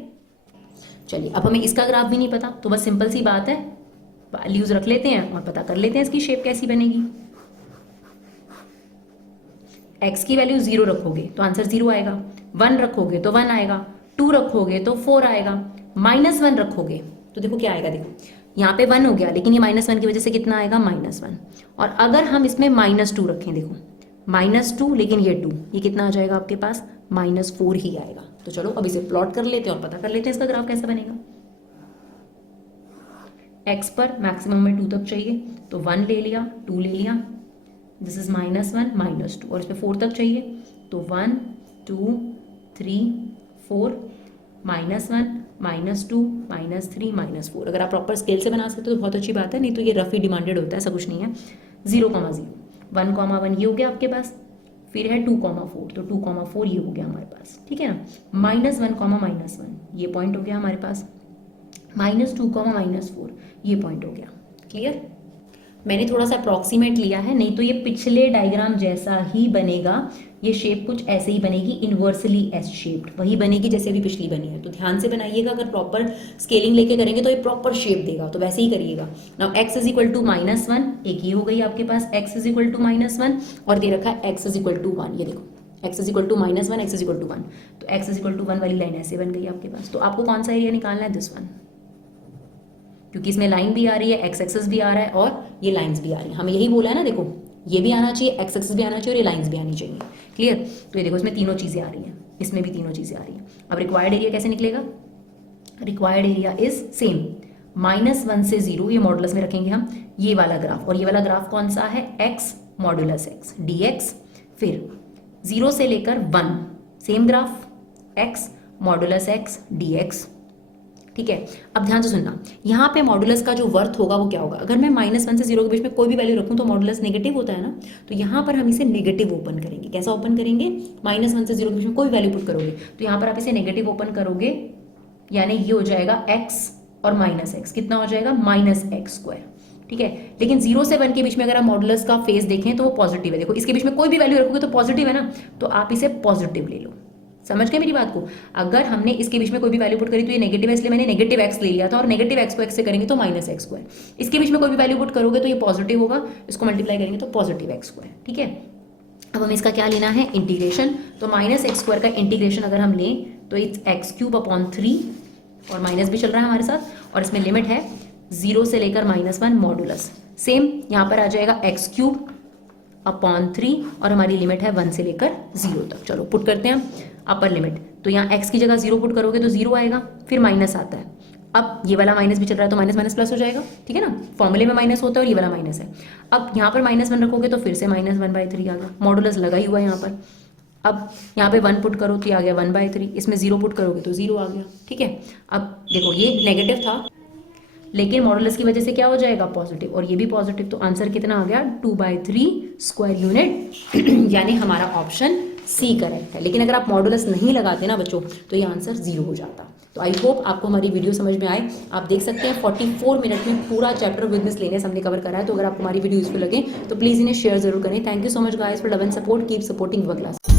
चलिए अब हमें इसका ग्राफ भी नहीं पता, तो बस सिंपल सी बात है, वैल्यूज रख लेते हैं और पता कर लेते हैं इसकी शेप कैसी बनेगी। x की वैल्यू 0 रखोगे तो आंसर 0 आएगा, 1 रखोगे तो 1 आएगा, 2 रखोगे तो 4 आएगा, -1 रखोगे तो देखो क्या आएगा, देखो यहाँ पे 1 हो गया, लेकिन ये -1 की वजह से कितना आएगा, -1। और अगर हम इसमें -2 रखें, देखो -2, लेकिन ये 2, ये कितना आ जाएगा आपके पास, -4 ही आएगा। तो चलो अब इसे प्लॉट कर लेते हैं और पता कर लेते हैं इसका ग्राफ कैसा बनेगा। x पर मैक्सिमम में 2 तक चाहिए तो 1 ले लिया, 2 ले लिया, दिस इज -1 -2, और इसमें 4 तक चाहिए तो 1 2 3 4, -1 -2 -3 -4। अगर आप प्रॉपर स्केल से बना सकते हो तो बहुत अच्छी बात है, नहीं तो ये रफ ही डिमांडेड होता है, ऐसा कुछ नहीं है। 0,0 1,1 ये हो गया आपके पास, फिर है 2,4, तो 2,4 ये हो गया हमारे पास, ठीक है ना। -1, ये पॉइंट हो गया हमारे पास, -2, -4 ये पॉइंट हो गया, क्लियर। मैंने थोड़ा सा अप्रॉक्सीमेट लिया है, नहीं तो ये पिछले डायग्राम जैसा ही बनेगा। ये शेप कुछ ऐसे ही बनेगी, इनवर्सली एस शेप्ड, वही बनेगी जैसे अभी पिछली बनी है। तो ध्यान से बनाइएगा, अगर प्रॉपर स्केलिंग लेके करेंगे तो ये प्रॉपर शेप देगा, तो वैसे ही करिएगा। Now x is equal to -1, एक ये हो गई आपके पास x इज इक्वल टू -1, और दे रखा है x इज इक्वल टू 1, ये देखो x is equal to -1, x is equal to 1, तो x इज इक्वल टू 1 वाली लाइन ऐसे बन गई आपके पास। तो आपको कौन सा एरिया निकालना है, दिस वन, क्योंकि इसमें लाइन भी आ रही है, एक्स एक्सिस भी आ रहा है और ये लाइंस भी आ रही है। हमें यही बोला है ना, देखो ये भी आना चाहिए, एक्स एक्सिस भी आना चाहिए और ये लाइंस भी आनी चाहिए, क्लियर। तो ये देखो इसमें तीनों चीजें आ रही हैं, इसमें भी तीनों चीजें आ रही हैं। अब रिक्वायर्ड एरिया कैसे निकलेगा, रिक्वायर्ड एरिया इज सेम, -1 से 0, ये मॉडुलस में रखेंगे हम, ये वाला ग्राफ, और ये वाला ग्राफ कौन सा है, x मॉडुलस x dx, फिर 0 से लेकर 1 same graph, x modulus x dx, ठीक है। अब ध्यान से सुनना, यहाँ पे मॉडुलस का जो वर्थ होगा वो क्या होगा, अगर मैं -1 से 0 के बीच में कोई भी वैल्यू रखूँ तो मॉडुलस नेगेटिव होता है ना, तो यहाँ पर हम इसे नेगेटिव ओपन करेंगे। कैसा ओपन करेंगे, -1 से 0 के बीच में कोई वैल्यू पुट करोगे तो यहाँ पर आप इसे नेगेटिव ओपन करोगे, यानी ये हो जाएगा x और -x, कितना हो जाएगा, -x², ठीक है। लेकिन 0 से 1 के बीच में अगर आप मॉडुलस का फेस देखें तो वो पॉजिटिव है। देखो इसके बीच में कोई भी वैल्यू रखोगे तो पॉजिटिव है ना, तो आप इसे पॉजिटिव ले लो। समझ गए मेरी बात को। अगर हमने इसके बीच में कोई भी वैल्यू पुट करी तो ये नेगेटिव है, इसलिए मैंने नेगेटिव x ले लिया था, और नेगेटिव x को x से करेंगे तो -x²। इसके बीच में कोई भी वैल्यू पुट करोगे तो ये पॉजिटिव होगा, इसको मल्टीप्लाई करेंगे तो पॉजिटिव x², ठीक है। अब हमें इसका क्या लेना है, इंटीग्रेशन। तो -x² का इंटीग्रेशन अगर हम लें तो इट्स x³ और माइनस भी चल रहा है हमारे साथ, और इसमें लिमिट है 0 से लेकर -1 मॉडुलस, सेम यहाँ पर आ जाएगा x³ और हमारी लिमिट है 1 से लेकर 0 तक। चलो पुट करते हैं अपर लिमिट, तो यहाँ x की जगह 0 पुट करोगे तो 0 आएगा, फिर माइनस आता है। अब ये वाला माइनस भी चल रहा है तो माइनस माइनस प्लस हो जाएगा, ठीक है ना, फॉर्मूले में माइनस होता है और ये वाला माइनस है। अब यहाँ पर -1 रखोगे तो फिर से -1/3 आ गया, मॉडुलस लगा ही हुआ है यहाँ पर। अब यहाँ पे 1 पुट करो तो ये आ गया 1/3, इसमें 0 पुट करोगे तो 0 आ गया, ठीक है। अब देखो ये नेगेटिव था लेकिन मॉडुलस की वजह से क्या हो जाएगा पॉजिटिव, और ये भी पॉजिटिव, तो आंसर कितना आ गया 2/3 स्क्वायर यूनिट यानी हमारा ऑप्शन सी करेक्ट है। लेकिन अगर आप मॉडुलस नहीं लगाते ना बच्चों तो ये आंसर 0 हो जाता। तो आई होप आपको हमारी वीडियो समझ में आए। आप देख सकते हैं 44 मिनट में पूरा चैप्टर विद मिसलेनियस हमने कवर करा है। तो अगर आपको हमारी वीडियो यूजफुल लगे तो प्लीज़ इन्हें शेयर जरूर करें। Thank you so much guys for love and support, keep supporting विवा क्लास।